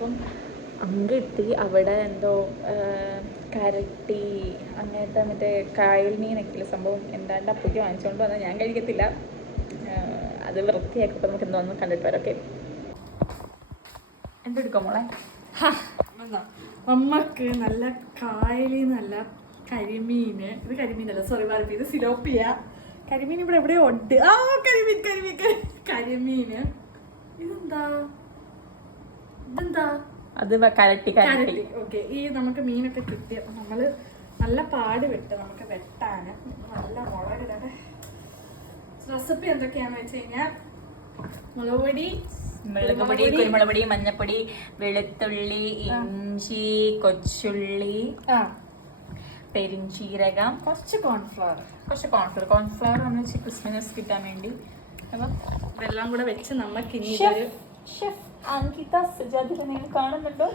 അപ്പം അങ്ങ് എത്തി. അവിടെ എന്തോ കരട്ടി അങ്ങനത്തെ മറ്റേ കായൽ മീനൊക്കെയുള്ള സംഭവം എന്താണ്ട് അപ്പയ്ക്ക് വാങ്ങിച്ചുകൊണ്ട് വന്നാൽ ഞാൻ കഴിക്കത്തില്ല. അത് വൃത്തിയാക്കിയപ്പോൾ നമുക്ക് എന്തോന്ന് കണ്ടിട്ട് വരാം. ഓക്കെ, എന്തെടുക്കാം മോളെ? നമ്മക്ക് നല്ല കായലിൽ നല്ല കരിമീന്, ഇത് കരിമീനല്ല, സോറി പറയും, ഇത് സിലോപ്പിയ. കരിമീൻ ഇവിടെ എവിടെയോ ഉണ്ട്. ആ കരിമീൻ കരിമീൻ കരിമീന്. ഇതെന്താ ഇതെന്താ? അത് കരട്ടി. കരട്ടി. ഓക്കെ, ഈ നമുക്ക് മീനൊക്കെ കിട്ടി. അപ്പൊ നമ്മള് നല്ല പാട് വിട്ട് നമുക്ക് വെട്ടാന് നല്ല മുളകിടാതെ. റെസിപ്പി എന്തൊക്കെയാന്ന് വെച്ച് കഴിഞ്ഞാൽ മുളക് പൊടി, കുരുമുളക് പൊടി, മഞ്ഞപ്പൊടി, വെളുത്തുള്ളി, ഇഞ്ചി, കൊച്ചുള്ളി, പെരിഞ്ചീരകം, കുറച്ച് കോൺഫ്ലവർ നമ്മൾ ക്രിസ്മസ് കിട്ടാൻ വേണ്ടി. അപ്പം ഇതെല്ലാം കൂടെ വെച്ച് നമുക്ക് ഇനി ഷെഫ് അങ്കിത സുജാതിനെ നിങ്ങൾ കാണുന്നുണ്ടോ?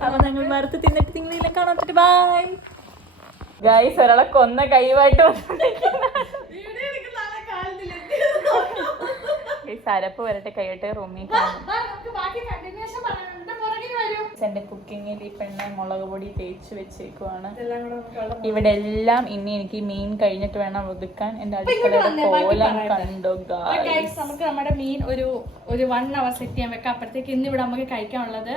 അപ്പൊ ഞങ്ങൾ വറുത്ത് തിന്നിട്ട് നിങ്ങളെല്ലാം കാണാൻ പറ്റും. Bye guys. ഒരാളെ കൊന്ന കൈവായിട്ട് സരപ്പ് വരട്ടെ, കൈയിട്ട് റൂമിൽ കാണും. എന്റെ കുക്കിങ്ങിൽ ഈ പെണ്ണെ മുളക് പൊടി തേച്ച് വെച്ചേക്കുവാണ്. ഇവിടെ എല്ലാം ഇനി എനിക്ക് മീൻ കഴിഞ്ഞിട്ട് വേണം ഒതുക്കാൻ. എന്റെ അടുക്കളയുടെ കോലം കണ്ടു ഗൈസ്. നമുക്ക് നമ്മുടെ മീൻ ഒരു 1 hour സെറ്റ് ചെയ്യാൻ വെക്കാം. അപ്പോഴത്തേക്ക് ഇന്ന് ഇവിടെ നമുക്ക് കഴിക്കാനുള്ളത്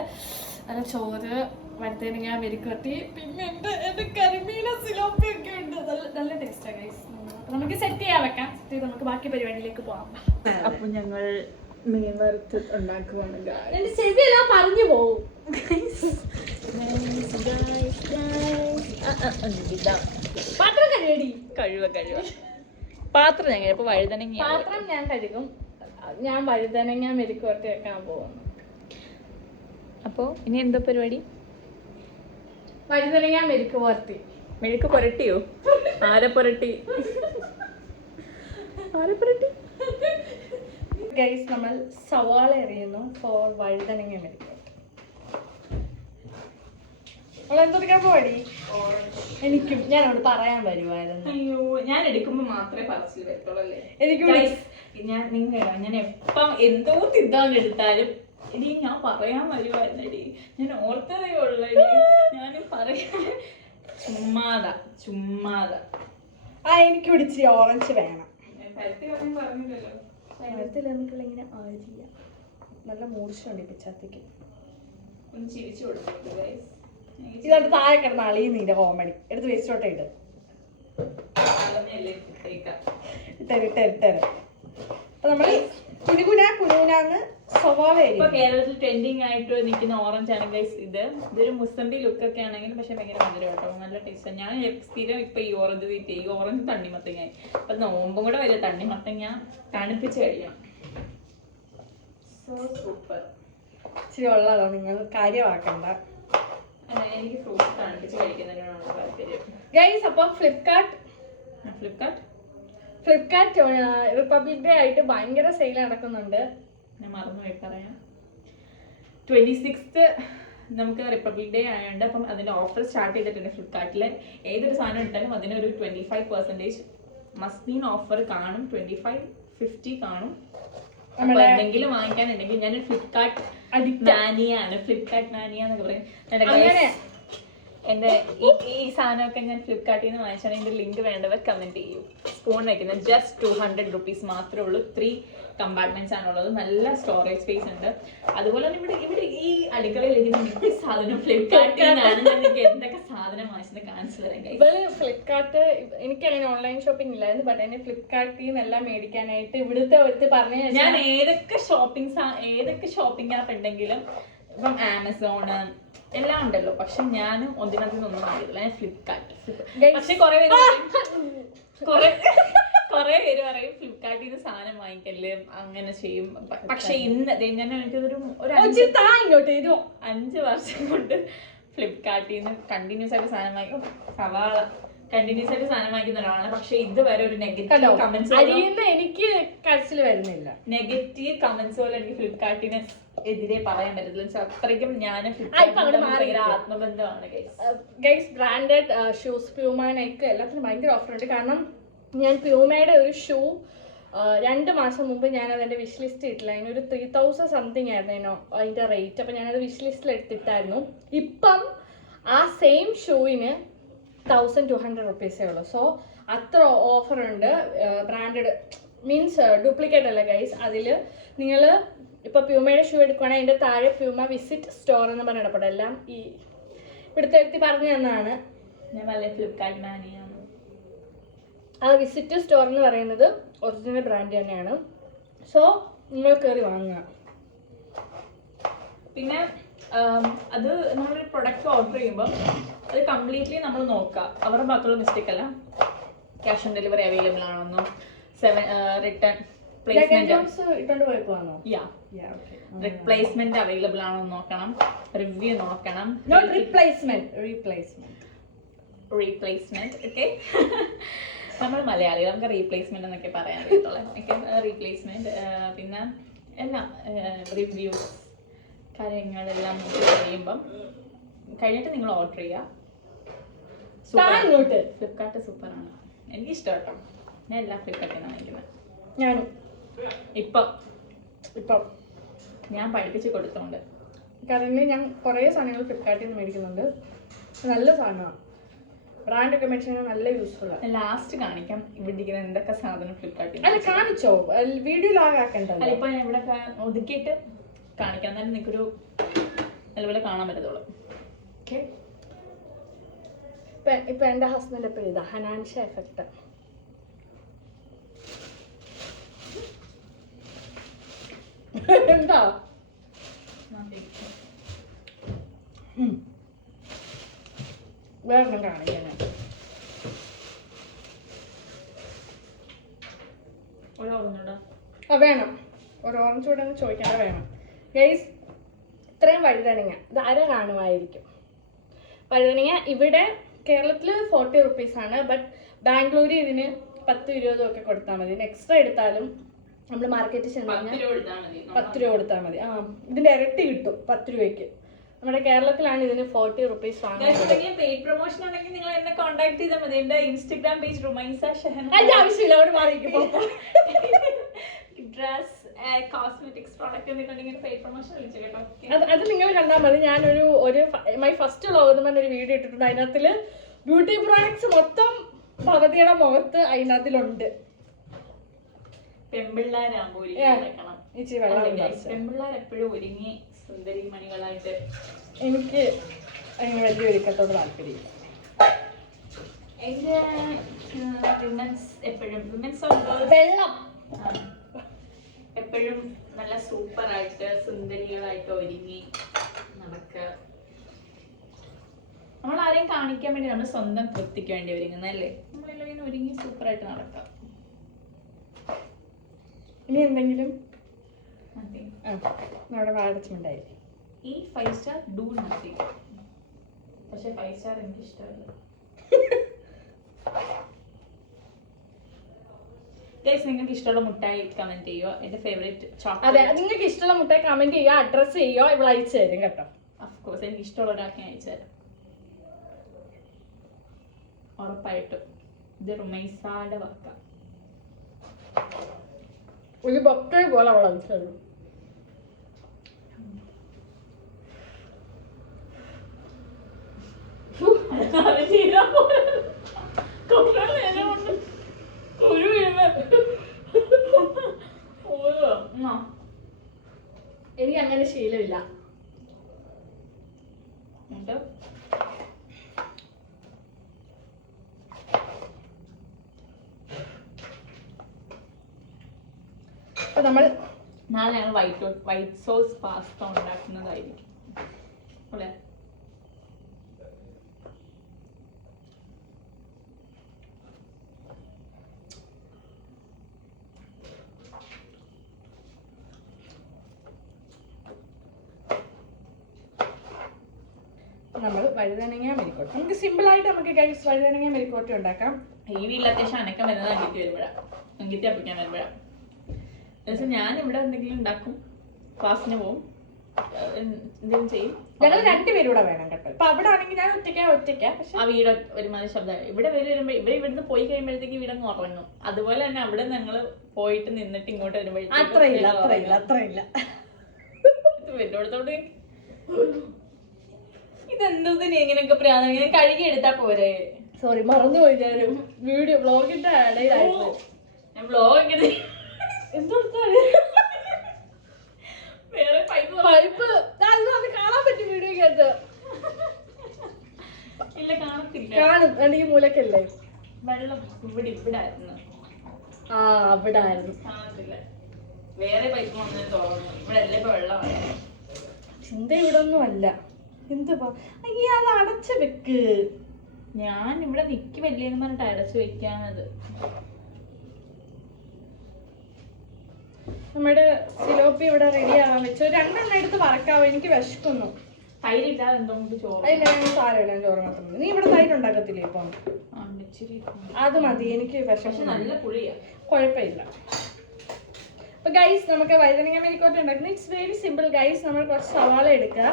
നല്ല ചോറ്, വറുത്തരങ്ങ, മെഴുക്കുവരട്ടി, പിന്നെ എന്റെ കരിമീന സിലോപ്പി ഒക്കെ ഉണ്ട്. നല്ല ടേസ്റ്റാ ഗൈസ്. അപ്പൊ നമുക്ക് സെറ്റ് ചെയ്യാൻ വെക്കാം. നമുക്ക് ബാക്കി പരിപാടിയിലേക്ക് പോവാം. അപ്പൊ ഞങ്ങൾ മീൻ വറുത്ത് ഉണ്ടാക്കുവാണ്. ചെവിയെല്ലാം പറഞ്ഞു പോവും. പാത്രം കഴുകടി. കഴിവ പാത്രം ഞാൻ ഇപ്പൊ വഴുതനങ്ങ പാത്രം ഞാൻ കഴുകും. ഞാൻ വഴുതനങ്ങ മെഴുക്കുവരട്ടി വെക്കാൻ പോകുന്നു. അപ്പൊ ഇനി എന്താ പരിപാടി? വഴുതനങ്ങ മെഴുക്കുവരട്ടി. മെഴുക്ക് പുരട്ടിയോ? ആരെ പുരട്ടി? ഗൈസ്, നമ്മൾ സവാള എറിയുന്നു ഫോർ വഴുതനങ്ങ മെഴുക്കുവരട്ടി. എന്തൊക്കെ പോടി? എനിക്കും ഞാൻ അവിടെ പറയാൻ വരുമായിരുന്നു. അയ്യോ, ഞാൻ എടുക്കുമ്പോ മാത്രമേ പറച്ചിൽ വരത്തുള്ളൂ. എനിക്കും ഞാൻ എപ്പം എന്തോ തിന്നാൻ എടുത്താലും എടി ഞാൻ പറയാൻ വരുമായിരുന്നടി, ഞാൻ ഓർത്തതേ ഉള്ളടി, ഞാൻ പറയാൻ ചുമ്മാതാ. എനിക്ക് പിടിച്ച് ഓറഞ്ച് വേണം. പറഞ്ഞില്ലല്ലോ. ഇങ്ങനെ ആരിയ നല്ല മൂർച്ചയുണ്ട് ഈ പിച്ചാത്തിക്ക്. ഒന്ന് ചിരിച്ചു കൊടുത്തു. ഇതാണ്ട് താഴെ കിടന്ന് അളിയുന്നില്ല കോമഡി. എടുത്ത് വേസ്റ്റോട്ടെ ഇട്ടേര്. അപ്പൊ നമ്മള് കുനുകുനാന്ന് സവാള. ഇപ്പൊ കേരളത്തിൽ ട്രെൻഡിങ് ആയിട്ട് നിൽക്കുന്ന ഓറഞ്ച് ആണ് ഗൈസ്. ഇതൊരു മുസംബി ലുക്ക് ഒക്കെ ആണെങ്കിലും പക്ഷെ ഭയങ്കര മധുരം കേട്ടോ, നല്ല ടേസ്റ്റ്. ഞാൻ സ്ഥിരം ഇപ്പൊ ഈ ഓറഞ്ച് തീറ്റ, ഈ ഓറഞ്ച് തണ്ണിമത്തങ്ങ. അപ്പൊ നോമ്പും കൂടെ വരും, തണ്ണിമത്തങ്ങ തണുപ്പിച്ച് കഴിയണം. So super. ഇച്ചിരി ഉള്ളതോ, നിങ്ങൾ കാര്യമാക്കണ്ട. എനിക്ക് ഫ്രൂട്ട്സ് തണുപ്പിച്ച് കഴിക്കുന്നതിനോടാണ് താല്പര്യം ഗൈസ്. അപ്പം ഫ്ലിപ്കാർട്ട് റിപ്പബ്ലിക് ഡേ ആയിട്ട് ഭയങ്കര സെയിൽ നടക്കുന്നുണ്ട്. ഞാൻ മറന്നുപോയി പറയാം. 26th നമുക്ക് റിപ്പബ്ലിക് ഡേ ആയതുകൊണ്ട് അപ്പം അതിന്റെ ഓഫർ സ്റ്റാർട്ട് ചെയ്തിട്ടുണ്ട് ഫ്ലിപ്കാർട്ടില്. ഏതൊരു സാധനം ഇട്ടാലും അതിനൊരു 25% മസ്റ്റ് ബീൻ ഓഫർ കാണും. 25-50 കാണും. അപ്പൊ എന്തെങ്കിലും വാങ്ങിക്കാനുണ്ടെങ്കിൽ ഞാൻ ഫ്ലിപ്കാർട്ട് നാനിയാണ്. ഫ്ലിപ്കാർട്ട് നാനിയ എന്നൊക്കെ പറയും. എന്റെ ഈ സാധനമൊക്കെ ഞാൻ ഫ്ലിപ്കാർട്ടിൽ നിന്ന് വാങ്ങിച്ചാണ്. ഇതിന്റെ ലിങ്ക് വേണ്ടവർ കമന്റ് ചെയ്യും. സ്പൂൺ വെക്കുന്നത് ജസ്റ്റ് 200 rupees മാത്രമേ ഉള്ളൂ. 3 കമ്പാർട്ട്മെന്റ്സ് ആണുള്ളത്. നല്ല സ്റ്റോറേജ് സ്പേസ് ഉണ്ട്. അതുപോലെ തന്നെ ഇവിടെ ഈ അടുക്കളയിൽ ഇരിക്കുന്ന മിക്ക സാധനം ഫ്ലിപ്കാർട്ടിൽ നിന്നാണ്. ഞാൻ എന്തൊക്കെ സാധനം വാങ്ങിച്ചത് കാണിച്ചു തരാം. ഫ്ലിപ്കാർട്ട് എനിക്ക് അങ്ങനെ ഓൺലൈൻ ഷോപ്പിംഗ് ഇല്ലായിരുന്നു. ബട്ട് എന്നെ ഫ്ലിപ്കാർട്ടിൽ നിന്നെല്ലാം മേടിക്കാനായിട്ട് ഇവിടുത്തെ ഒരുത്ത് പറഞ്ഞു. ഞാൻ ഏതൊക്കെ ഷോപ്പിംഗ് ആപ്പ് ഉണ്ടെങ്കിലും ഇപ്പം ആമസോണ് എല്ലാം ഉണ്ടല്ലോ, പക്ഷെ ഞാൻ ഒന്നിനകത്ത് ഒന്നും അറിയില്ല. ഞാൻ ഫ്ലിപ്കാർട്ട്. പക്ഷെ കുറെ പേര് പറയും ഫ്ലിപ്കാർട്ടിൽ നിന്ന് സാധനം വാങ്ങിക്കല്, അങ്ങനെ ചെയ്യും. പക്ഷെ ഇന്ന് ഞാൻ എനിക്കൊരു 5 വർഷം കൊണ്ട് ഫ്ലിപ്കാർട്ടിൽ നിന്ന് കണ്ടിന്യൂസ് ആയിട്ട് സാധനം വാങ്ങിക്കും. സവാള കണ്ടിന്യൂസ് ആയിട്ട് സാധനം വാങ്ങിക്കുന്ന ഒരാളാണ്. പക്ഷെ ഇതുവരെ ഒരു നെഗറ്റീവ് കമന്റ്സ് എനിക്ക് കരച്ചിൽ വരുന്നില്ല. നെഗറ്റീവ് കമന്റ്സ് പോലെ എനിക്ക് ഫ്ലിപ്കാർട്ടിന് എതിരെ പറയാൻ പറ്റത്തില്ല. അത്രയ്ക്കും ഞാൻ ആത്മബന്ധമാണ് guys. Branded shoes, Puma, Nike എല്ലാത്തിനും ഭയങ്കര ഓഫർ ഉണ്ട്. കാരണം ഞാൻ പ്യൂമയുടെ ഒരു ഷൂ 2 മാസം മുമ്പ് ഞാൻ അതെൻ്റെ വിഷ് ലിസ്റ്റ് ഇട്ടില്ല. അതിനൊരു 3000 സംതിങ് ആയിരുന്നു അതിൻ്റെ റേറ്റ്. അപ്പം ഞാനത് വിഷ് ലിസ്റ്റിൽ എടുത്തിട്ടായിരുന്നു. ഇപ്പം ആ സെയിം ഷൂവിന് 1200 റുപ്പീസേ ഉള്ളൂ. സോ അത്ര ഓഫർ ഉണ്ട്. ബ്രാൻഡഡ് മീൻസ് ഡ്യൂപ്ലിക്കേറ്റ് അല്ല ഗൈസ്. അതിൽ നിങ്ങൾ ഇപ്പോൾ പ്യൂമയുടെ ഷൂ എടുക്കുകയാണെങ്കിൽ അതിൻ്റെ താഴെ പ്യൂമ വിസിറ്റ് സ്റ്റോർ എന്ന് പറഞ്ഞിടപെടും. എല്ലാം ഈ ഇവിടുത്തെ എടുത്തി പറഞ്ഞു തന്നതാണ്. ഞാൻ നല്ല ഫ്ലിപ്കാർട്ട് മാനിയാണ്. ആ വിസിറ്റ് സ്റ്റോർ എന്ന് പറയുന്നത് ഒറിജിനൽ ബ്രാൻഡ് തന്നെയാണ്. സോ നിങ്ങൾ കയറി വാങ്ങുക. പിന്നെ അത് നമ്മളൊരു പ്രൊഡക്റ്റ് ഓർഡർ ചെയ്യുമ്പോൾ അത് കംപ്ലീറ്റ്ലി നമ്മൾ നോക്കുക. അവരുടെ ഭാഗത്തുള്ള മിസ്റ്റേക്ക് അല്ല. ക്യാഷ് ഓൺ ഡെലിവറി അവൈലബിൾ ആണെന്നോ, റിട്ടേൺ റിപ്ലേസ്മെന്റ് അവൈലബിൾ ആണോ നോക്കണം, റിവ്യൂ നോക്കണം. Replacement okay. നമ്മൾ മലയാളികൾ നമുക്ക് റീപ്ലേസ്മെന്റ് എന്നൊക്കെ പറയാൻ പറ്റുള്ളൂ. റീപ്ലേസ്മെന്റ് പിന്നെ എല്ലാം റിവ്യൂസ് കാര്യങ്ങളെല്ലാം നോക്കി കഴിയുമ്പം കഴിഞ്ഞിട്ട് നിങ്ങൾ ഓർഡർ ചെയ്യുക. ഫ്ലിപ്കാർട്ട് സൂപ്പറാണ്, എനിക്കിഷ്ടം കേട്ടോ. ഞാൻ എല്ലാ ഫ്ലിപ്കാർട്ടിൽ നിന്നാണ് വാങ്ങിക്കുന്നത്. ഞാനും ഇപ്പം ഞാൻ പഠിപ്പിച്ച് കൊടുത്തോണ്ട്. കാരണം ഞാൻ കുറേ സാധനങ്ങൾ ഫ്ലിപ്കാർട്ടിൽ നിന്ന് മേടിക്കുന്നുണ്ട്. നല്ല സാധനമാണ്. ബ്രാൻഡൊക്കെ മേടിച്ചാൽ നല്ല യൂസ്ഫുൾ ആണ്. ലാസ്റ്റ് കാണിക്കാം ഇവിടെ ഇരിക്കുന്ന എന്തൊക്കെ സാധനം ഫ്ലിപ്കാർട്ടിൽ. അല്ല കാണിച്ചോ, വീഡിയോ ലാഗാക്കണ്ടോ? അല്ല ഇപ്പൊ ഇവിടെ ഒതുക്കിയിട്ട് കാണിക്കാം, എന്നാലും നിനക്കൊരു നല്ലപോലെ കാണാൻ പറ്റത്തുള്ളൂ. ഓക്കെ. ഇപ്പൊ എൻ്റെ ഹസ്ബൻഡ് എപ്പോഴും ഇതാ ഹനാൻഷ എഫക്റ്റ്. എന്താ വേറെ കാണിക്കാൻ വേണം. ഒരു ഓറഞ്ച് കൂടെ ചോദിക്കേണ്ട വേണം ഗൈസ്. ഇത്രയും വഴുതനങ്ങ ഇത് അര കാണുമായിരിക്കും. വഴുതനങ്ങ ഇവിടെ കേരളത്തിൽ 40 റുപ്പീസാണ്. ബട്ട് ബാംഗ്ലൂർ ഇതിന് 10-20 ഒക്കെ കൊടുത്താൽ മതി. എക്സ്ട്രാ എടുത്താലും നമ്മൾ മാർക്കറ്റിൽ ചെന്ന് കഴിഞ്ഞാൽ 10 രൂപ കൊടുത്താൽ മതി. ഇതിന്റെ ഇരട്ടി കിട്ടും 10 രൂപയ്ക്ക്. നമ്മുടെ കേരളത്തിലാണ് ഇതിന് 40 റുപ്പീസ് വാങ്ങുന്നത്. പെയ്ഡ് പ്രൊമോഷൻ ഉണ്ടെങ്കിൽ നിങ്ങൾ എന്നെ കോൺടാക്ട് ചെയ്താൽ മതി. എന്റെ ഇൻസ്റ്റാഗ്രാം പേജ് റുമൈസ ഷഹന. അതിന്റെ ആവശ്യമില്ല, അവിടെ മാറിയിരിക്കും. ഡ്രസ് കോസ്മെറ്റിക്സ് പ്രോഡക്റ്റ് എന്തെങ്കിലും പെയ്ഡ് പ്രൊമോഷൻ വിളിച്ചു കേട്ടോ. അത് നിങ്ങൾ കണ്ടാൽ മതി. ഞാനൊരു മൈ ഫസ്റ്റ് വ്ലോഗ് എന്ന് പറഞ്ഞൊരു വീഡിയോ ഇട്ടിട്ടുണ്ട്. അതിനകത്തില് ബ്യൂട്ടി പ്രോഡക്ട്സ് മൊത്തം ഭഗതിയുടെ മുഖത്ത് അതിനകത്തിലുണ്ട്. പെമ്പിള്ളാരാകുമ്പോൾ പെമ്പിള്ളാർ എപ്പോഴും ഒരുങ്ങി സുന്ദരി മണികളായിട്ട്. എനിക്ക് അതിന് വലിയ ഒരുക്കത്തോട് താല്പര്യം. എന്റെ വിമൻസ് എപ്പോഴും വെള്ളം എപ്പോഴും നല്ല സൂപ്പറായിട്ട് സുന്ദരികളായിട്ട് ഒരുങ്ങി നടക്കുക. നമ്മൾ ആരെയും കാണിക്കാൻ വേണ്ടി നമ്മൾ സ്വന്തം തൃപ്തിക്ക് വേണ്ടി ഒരുങ്ങുന്നല്ലേ. നമ്മളെല്ലാം ഒരുങ്ങി സൂപ്പറായിട്ട് നടക്കാം. ഇനി എന്തെങ്കിലും നമ്മുടെ വാഴച്ചുണ്ടായി ഈ 5 സ്റ്റാർ ഡൂ നത്തിങ്. പക്ഷെ 5 സ്റ്റാർ എനിക്ക് ഇഷ്ടമല്ല. നിങ്ങൾക്ക് ഇഷ്ടമുള്ള മുട്ടായി കമന്റ് ചെയ്യോ. എന്റെ ഫേവറേറ്റ് ചോക്ലേറ്റ്. അതെ, നിങ്ങൾക്ക് ഇഷ്ടമുള്ള മുട്ടായി കമന്റ് ചെയ്യോ, അഡ്രസ് ചെയ്യോ, ഇവിടെ അയച്ചു തരും കേട്ടോ. അഫ്കോഴ്സ് എനിക്ക് ഇഷ്ടമുള്ള ഒരാൾക്ക് ഞാൻ അയച്ചു തരാം ഉറപ്പായിട്ടും. ഇത് റുമൈസാടെ വക്ക ഒരു ബൊക്കെ പോലെ അവൾ അയച്ചു തരും. എനിക്ക് അങ്ങനെ ശീലമില്ല. നമ്മൾ നാളെ ഞങ്ങൾ വൈറ്റ് സോസ് പാസ്ത ഉണ്ടാക്കുന്നതായിരിക്കും അല്ലേ. നമ്മൾ വഴുതനങ്ങ മെരിക്കോട്ട് നമുക്ക് സിമ്പിളായിട്ട് നമുക്ക് ഗൈസ് വഴുതനങ്ങ മെരിക്കോട്ട് ഉണ്ടാക്കാം. ഈ വീട്ടിൽ അത്യാവശ്യം അനക്കം വരുന്നത് അങ്കിത്തി വരുമ്പോഴാണ്. അങ്കിത്തി അപ്പിക്കാൻ വരുമ്പോഴാണ്. ഞാൻ ഇവിടെ എന്തെങ്കിലും ഉണ്ടാക്കും, ക്ലാസ്സിന് പോവും, എന്തെങ്കിലും ചെയ്യും. ഞങ്ങൾ രണ്ടുപേരും കൂടെ വേണം കേട്ടോ. ഇപ്പൊ അവിടെ ആണെങ്കിൽ ഞാൻ ഒറ്റയ്ക്കാ. പക്ഷെ ആ വീട് ഒരുമാതിരി ശബ്ദം ഇവിടെ വരുമ്പോ ഇവിടുന്ന് പോയി കഴിയുമ്പോഴത്തേക്ക് വീട് അങ്ങ് ഉറങ്ങും. അതുപോലെ തന്നെ അവിടെ ഞങ്ങള് പോയിട്ട് നിന്നിട്ട് ഇങ്ങോട്ട് വരുമ്പോഴത്തേക്ക് അത്രയില്ല വരുന്നോടത്തോട് ഇതെന്തതിന് എങ്ങനെയൊക്കെ പ്രാധാന്യം ഇങ്ങനെ കഴുകി എടുത്താ പോരെ. സോറി മറന്നുപോയി. ഞാൻ വീഡിയോ വ്ളോഗിന്റെ ഇടയിലായിരുന്നു. ഞാൻ വ്ളോഗ് എങ്ങനെ എന്തെടുത്താണ് വേറെ പൈപ്പ് അത് കാണാൻ പറ്റും വീഡിയോക്കകത്ത്. ഇല്ല കാണത്തില്ല. കാണും. എനിക്ക് മൂലക്കല്ലേ വെള്ളം ഇവിടെ ആയിരുന്നു. ആ അവിടെ ആയിരുന്നു. കാണത്തില്ല. വേറെ പൈപ്പ് വന്നു തോന്നുന്നു. ഇവിടെ അല്ലേ ഇപ്പൊ വെള്ളമാണ്. ചിന്ത ഇവിടെ ഒന്നും അല്ല. എന്തുവാ അയ്യ അത് അടച്ചു വെക്ക്. ഞാൻ ഇവിടെ നിക്ക് വലിയെന്ന് പറഞ്ഞിട്ട് അടച്ചു വെക്കാനത്. നമ്മുടെ സിലോപ്പി ഇവിടെ റെഡി ആവാൻ വെച്ചു. 2 എണ്ണം എടുത്ത് വറക്കാവോ? എനിക്ക് വിശക്കുന്നു. തൈര് ഇല്ലാതെ എന്തോ ചോറ്. അതില്ല ഞാൻ സാരമില്ല. ഞാൻ ചോറ് മാത്രം മതി. നീ ഇവിടെ തൈര് ഉണ്ടാക്കത്തില്ലേ ഇപ്പം? അത് മതി. എനിക്ക് വിശപ്പ്. നല്ല പുളിയാ. കുഴപ്പമില്ല. അപ്പൊ ഗൈസ് നമുക്ക് വഴുതനങ്ങ മെഴുക്കുവരട്ടി ഉണ്ടാക്കുന്നത്. It's very simple guys. നമ്മൾ കുറച്ച് സവാള എടുക്കുക.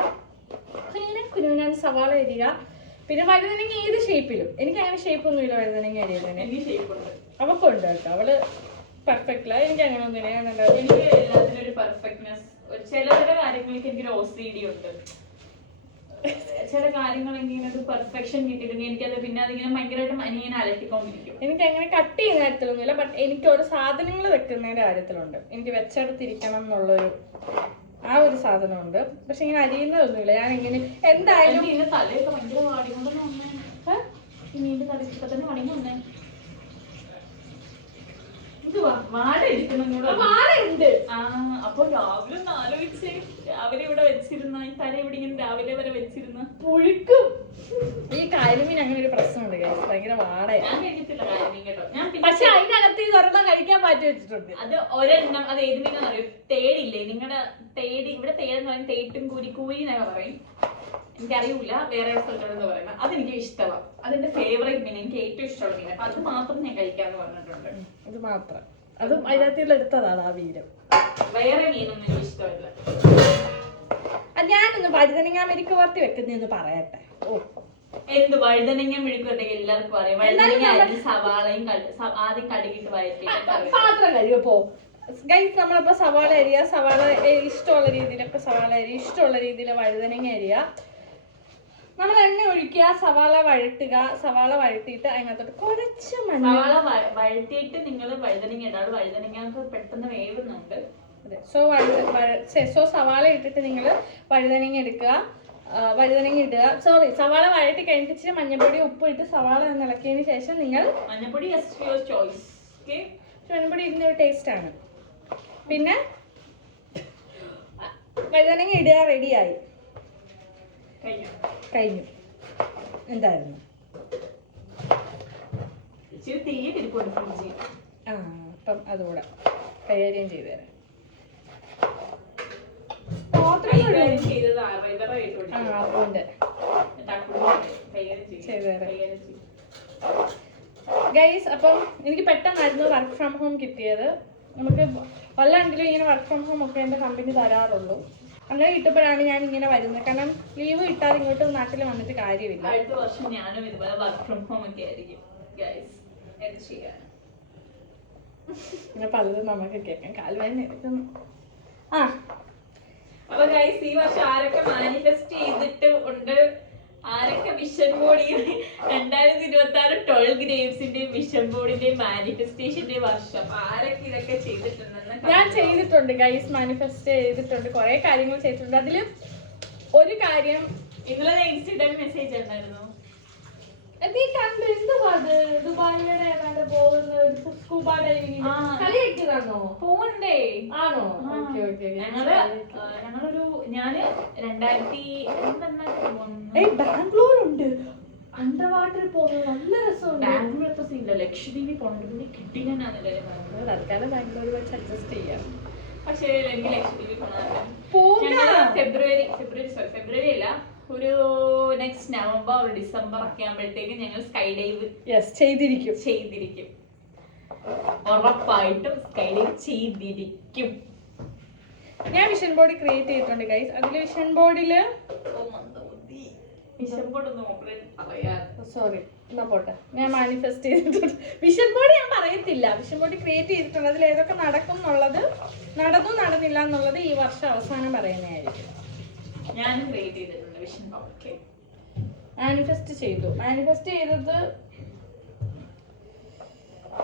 കുഞ്ഞുനാൻ സവാള അരിയുക. പിന്നെ വഴുതനങ്ങ ഏത് ഷേപ്പിലും. എനിക്ക് അങ്ങനെ ഷേപ്പ് ഒന്നുമില്ല വഴുതനങ്ങ അരിയുന്നതിന്. അവക്കുണ്ട് കേട്ടോ. അവള് പെർഫെക്റ്റ് അല്ല. എനിക്ക് അങ്ങനെ ഒന്നുമില്ല. എനിക്ക് എല്ലാത്തിനും ഒരു പെർഫെക്റ്റ്നെസ്. ചില കാര്യങ്ങൾക്ക് എനിക്കൊരു OCD ഉണ്ട്. ചില കാര്യങ്ങൾ ഇങ്ങനെ ഒരു പെർഫെക്ഷൻ കിട്ടിയിട്ടുണ്ടെങ്കിൽ എനിക്കത് പിന്നെ അതിങ്ങനെ ഭയങ്കരമായിട്ട് അനിയനെ അലട്ടിക്കൊണ്ടിരിക്കും. എനിക്ക് അങ്ങനെ കട്ട് ചെയ്യുന്ന കാര്യത്തിലൊന്നുമില്ല. ബട്ട് എനിക്ക് ഓരോ സാധനങ്ങൾ വെക്കുന്നതിന്റെ കാര്യത്തിലുണ്ട്. എനിക്ക് വെച്ചെടുത്തിരിക്കണം എന്നുള്ളൊരു ആ ഒരു സാധനമുണ്ട്. പക്ഷെ ഇങ്ങനെ അരിയുന്നതൊന്നുമില്ല. ഞാൻ ഇങ്ങനെ എന്തായാലും തലയൊക്കെ ഭയങ്കര വാടിക്കൊണ്ടു വന്നേ. മീൻ്റെ തലയ്ക്കൊക്കെ തന്നെ വാടിങ്ങ വന്നേ. അപ്പൊ രാവിലെ ഒന്ന് ആലോചിച്ച് രാവിലെ ഇവിടെ വെച്ചിരുന്ന ഈ തല ഇവിടെ ഇങ്ങനെ രാവിലെ വരെ വെച്ചിരുന്ന പുഴുക്കും. ഈ കായലുമീൻ അങ്ങനെ ഒരു പ്രശ്നമുണ്ട്. ഭയങ്കര വാടക. ഞാൻ കഴിക്കത്തില്ല കായലുമീൻ കേട്ടോ. ഞാൻ പക്ഷെ അതിനകത്ത് ഒരെണ്ണം കഴിക്കാൻ മാറ്റി വെച്ചിട്ടുണ്ട്. അത് ഒരെണ്ണം. അത് ഏത് മീനാന്ന് അറിയോ? തേടില്ലേ നിങ്ങളുടെ തേടി. ഇവിടെ തേടെന്ന് പറയും തേട്ടും കൂരി എന്നൊക്കെ പറയും. എനിക്കറിയില്ല വേറെ സ്ഥലത്തോടെന്ന് പറയുന്നത്. അതെനിക്ക് ഇഷ്ടമാണ്. അതെന്റെ ഫേവറേറ്റ് മീൻ. എനിക്ക് ഏറ്റവും ഇഷ്ടമുള്ള മീൻ. അപ്പൊ അത് മാത്രം ഞാൻ കഴിക്കാന്ന് പറഞ്ഞിട്ടുണ്ട്. ഇത് മാത്രം. അതും അതിനകത്തുള്ള എടുത്തതാണ് ആ വീരം. വേറെ മീനൊന്നും എനിക്ക് ഇഷ്ടമല്ല. ഞാനൊന്ന് വഴുതനങ്ങ മെഴുക്കുവരട്ടി വെക്കുന്നതെന്ന് പറയട്ടെ. എന്ത് വഴുതനങ്ങ മെഴുക്കുവരട്ടി എല്ലാവർക്കും അറിയാം. വഴുതനങ്ങ സവാളയും ആദ്യം കടുകിട്ട് വഴറ്റി പാത്രം കഴിയുമ്പോ ഗൈസ് നമ്മളിപ്പോ സവാള അരിയ. സവാള ഇഷ്ടമുള്ള രീതിയിലൊക്കെ സവാള അരി. ഇഷ്ടമുള്ള രീതിയിൽ വഴുതനങ്ങ അരിയ. നമ്മൾ എണ്ണ ഒഴിക്കുക. സവാള വഴട്ടുക. സവാള വഴട്ടിയിട്ട് അതിനകത്തോട്ട് കുറച്ച് സവാള വഴറ്റിയിട്ട് നിങ്ങൾ വഴുതനങ്ങ ഇടാറ്. വഴുതനങ്ങ പെട്ടെന്ന് വേവുന്നുണ്ട്. സോ സവാള ഇട്ടിട്ട് നിങ്ങൾ വഴുതനങ്ങ എടുക്കുക. വഴുതനങ്ങ ഇടുക. സോറി സവാള വഴറ്റി കഴിഞ്ഞിട്ട് ഇച്ചിരി മഞ്ഞപ്പൊടി ഉപ്പ് ഇട്ട് സവാള ഇളക്കിയതിന് ശേഷം നിങ്ങൾ മഞ്ഞപ്പൊടി മഞ്ഞപ്പൊടി ഇടുന്ന ഒരു ടേസ്റ്റ് ആണ്. പിന്നെ വഴുതനങ്ങ ഇടുക. റെഡിയായി കഴിഞ്ഞു. എന്തായിരുന്നു അപ്പം അതുകൂടെ കൈകാര്യം ചെയ്തു തരാം. ഗൈസ് അപ്പം എനിക്ക് പെട്ടെന്നായിരുന്നു വർക്ക് ഫ്രം ഹോം കിട്ടിയത്. നമുക്ക് വല്ലാണ്ടെങ്കിലും ഇങ്ങനെ വർക്ക് ഫ്രം ഹോം ഒക്കെ എൻ്റെ കമ്പനി തരാറുള്ളൂ. അങ്ങനെ കിട്ടുമ്പോഴാണ് ഞാൻ ഇങ്ങനെ വരുന്നത്. കാരണം ലീവ് കിട്ടാതെ ഇങ്ങോട്ട് നാട്ടിൽ വന്നിട്ട് കാര്യമില്ല. അടുത്ത വർഷം ഞാനും ഇതുപോലെ വർക്ക് ഫ്രം ഹോം ഒക്കെ ആയിരിക്കും. പിന്നെ പലതും നമുക്ക് കേൾക്കാം. കാൽവേദന എടുക്കുന്നു. അപ്പൊ ഗൈസ് ഈ വർഷം ആരൊക്കെ മാനിഫെസ്റ്റ് ചെയ്തിട്ട് ഉണ്ട്? ആരൊക്കെ വിഷൻ ബോഡി 2026 12 ഗ്രേപ്സിന്റെയും വിഷൻ ബോർഡിന്റെയും മാനിഫെസ്റ്റേഷന്റെ വർഷം ആരൊക്കെ ഇതൊക്കെ ചെയ്തിട്ടുണ്ടെന്ന്? ഞാൻ ചെയ്തിട്ടുണ്ട് ഗൈസ്. മാനിഫെസ്റ്റ് ചെയ്തിട്ടുണ്ട്. കുറെ കാര്യങ്ങൾ ചെയ്തിട്ടുണ്ട്. അതില് ഒരു കാര്യം ഇന്നലെ ഇൻസ്റ്റഗ്രാമിൽ മെസ്സേജ് ഉണ്ടായിരുന്നു. നീ കണ്ടു എന്തുവാ അത്? ദുബായിയുടെ പോകുന്ന സ്കൂബ ഡൈവിംഗ് കളിയാക്കിയതാണോ? പോണ്ടേ ആണോ? ഞാന് 2000 ബാംഗ്ലൂരുണ്ട് അണ്ടർ വാട്ടറിൽ പോകുന്നത്. നല്ല രസമുണ്ട്. ബാംഗ്ലൂർ സീനില്ല. ലക്ഷദ്വീപിൽ പോകണ്ട. പിന്നെ കിട്ടിക്കാനാണല്ലേ തൽക്കാലം ബാംഗ്ലൂർ വെച്ച് അഡ്ജസ്റ്റ് ചെയ്യാം. പക്ഷേ എനിക്ക് ലക്ഷദ്വീപിൽ പോകണം. ഫെബ്രുവരി അല്ല, ഒരു നെക്സ്റ്റ് നവംബർ ഒരു ഡിസംബർ ഒക്കെ ആകുമ്പോഴത്തേക്കും ഞങ്ങൾ സ്കൈ ഡൈവ് ചെയ്തിരിക്കും. ഉറപ്പായിട്ടും സ്കൈ ഡൈവ് ചെയ്തിരിക്കും. ഞാൻ വിഷൻ ബോർഡ് ക്രിയേറ്റ് ചെയ്തിട്ടുണ്ട് ഗൈസ്. അതിൽ വിഷൻ ബോർഡില് സോറി എന്നാ പോട്ടെ, ഞാൻ മാനിഫെസ്റ്റ് ചെയ്തിട്ടുണ്ട്. വിഷൻ ബോർഡ് ഞാൻ പറയത്തില്ല, വിഷൻ ബോർഡ് ക്രിയേറ്റ് ചെയ്തിട്ടുണ്ട്. അതിൽ ഏതൊക്കെ നടക്കും എന്നുള്ളത്, നടന്നു നടന്നില്ല എന്നുള്ളത് ഈ വർഷം അവസാനം പറയുന്നതായിരിക്കും. ഞാൻ ക്രിയേറ്റ് ചെയ്തിട്ടുണ്ട് വിഷൻ ബോർഡ്. മാനിഫെസ്റ്റ് ചെയ്തു. മാനിഫെസ്റ്റ് ചെയ്തത്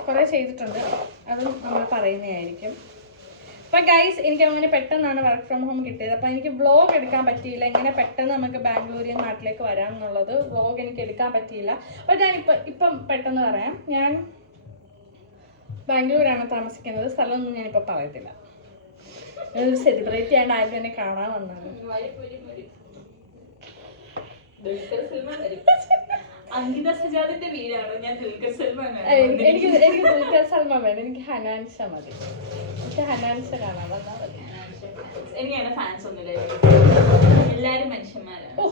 കുറെ ചെയ്തിട്ടുണ്ട്, അതും നമ്മൾ പറയുന്നതായിരിക്കും. അപ്പം ഗൈസ്, എനിക്ക് അങ്ങനെ പെട്ടെന്നാണ് വർക്ക് ഫ്രം ഹോം കിട്ടിയത്. അപ്പം എനിക്ക് വ്ളോഗ് എടുക്കാൻ പറ്റിയില്ല. ഇങ്ങനെ പെട്ടെന്ന് നമുക്ക് ബാംഗ്ലൂരിൽ നാട്ടിലേക്ക് വരാം എന്നുള്ളത് വ്ളോഗ് എനിക്ക് എടുക്കാൻ പറ്റിയില്ല. അപ്പോൾ ഇപ്പം പെട്ടെന്ന് പറയാം. ഞാൻ ബാംഗ്ലൂരാണ് താമസിക്കുന്നത്. സ്ഥലമൊന്നും ഞാനിപ്പോൾ പറയത്തില്ല. സെലിബ്രേറ്റ് ചെയ്യാണ്ട് ആരും എന്നെ കാണാൻ വന്നാണ്. എനിക്ക് ദുൽഖർ സൽമാൻ വേണം. എനിക്ക് ഹനാൻഷ മതി. എനിക്ക് ഹനാൻഷ കാണാൻ വന്നാൽ മതി. എനിക്കാണ് ഫാൻസ് ഒന്നുമില്ല, എല്ലാരും മനുഷ്യന്മാരാണ്.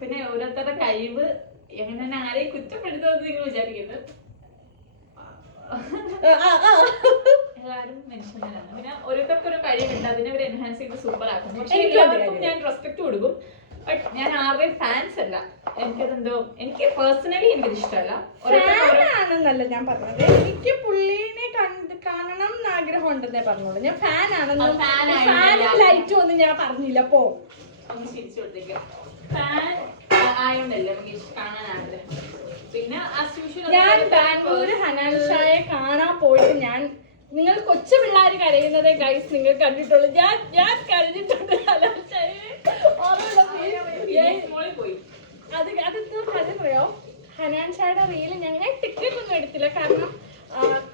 പിന്നെ ഓരോരുത്തരുടെ കഴിവ് എങ്ങനെ ആരെയും കുറ്റപ്പെടുത്തുമെന്ന് നിങ്ങൾ വിചാരിക്കുന്നത്. എല്ലാരും മനുഷ്യന്മാരാണ്. പിന്നെ ഓരോരുത്തർക്ക് ഒരു കഴിവുണ്ട്, അതിനെ അവർ എൻഹാൻസ് ചെയ്ത് സൂപ്പർ ആക്കും. പക്ഷെ എല്ലാവർക്കും ഞാൻ റെസ്പെക്ട് കൊടുക്കും. ബട്ട് ഞാൻ ആരുടെയും ഫാൻസ് അല്ല. എനിക്കതെന്തോ, എനിക്ക് പേഴ്സണലി എനിക്കത് ഇഷ്ടമല്ല. ആണെന്നല്ല ഞാൻ പറഞ്ഞത്, എനിക്ക് പുള്ളീനെ കാണണം എന്ന് ആഗ്രഹം ഉണ്ടെന്നേ പറഞ്ഞോളൂ. ഞാൻ ഫാൻ ആണെന്നും ലൈറ്റും ഒന്നും ഞാൻ പറഞ്ഞില്ല. പോ ഒന്ന് ചിരിച്ചു കൊടുത്തേക്ക്. ഫാൻ ആയോണ്ടല്ലേ നമുക്ക് കാണാൻ ആഗ്രഹം. പിന്നെ ഞാൻ ബാംഗ്ലൂര് ഹനാൻഷായെ കാണാൻ പോയിട്ട് നിങ്ങൾ കൊച്ചു പിള്ളേർ കരയുന്നതേ ഗൈസ് നിങ്ങൾ കണ്ടിട്ടുള്ളൂ. ഞാൻ കരഞ്ഞിട്ടുണ്ട് ഹനാൻഷായെ. അതെന്തോ കാര്യം പറയാം, ഹനാൻഷായുടെ റീല് ഞാൻ ടിക്കറ്റ് ഒന്നും എടുത്തില്ല. കാരണം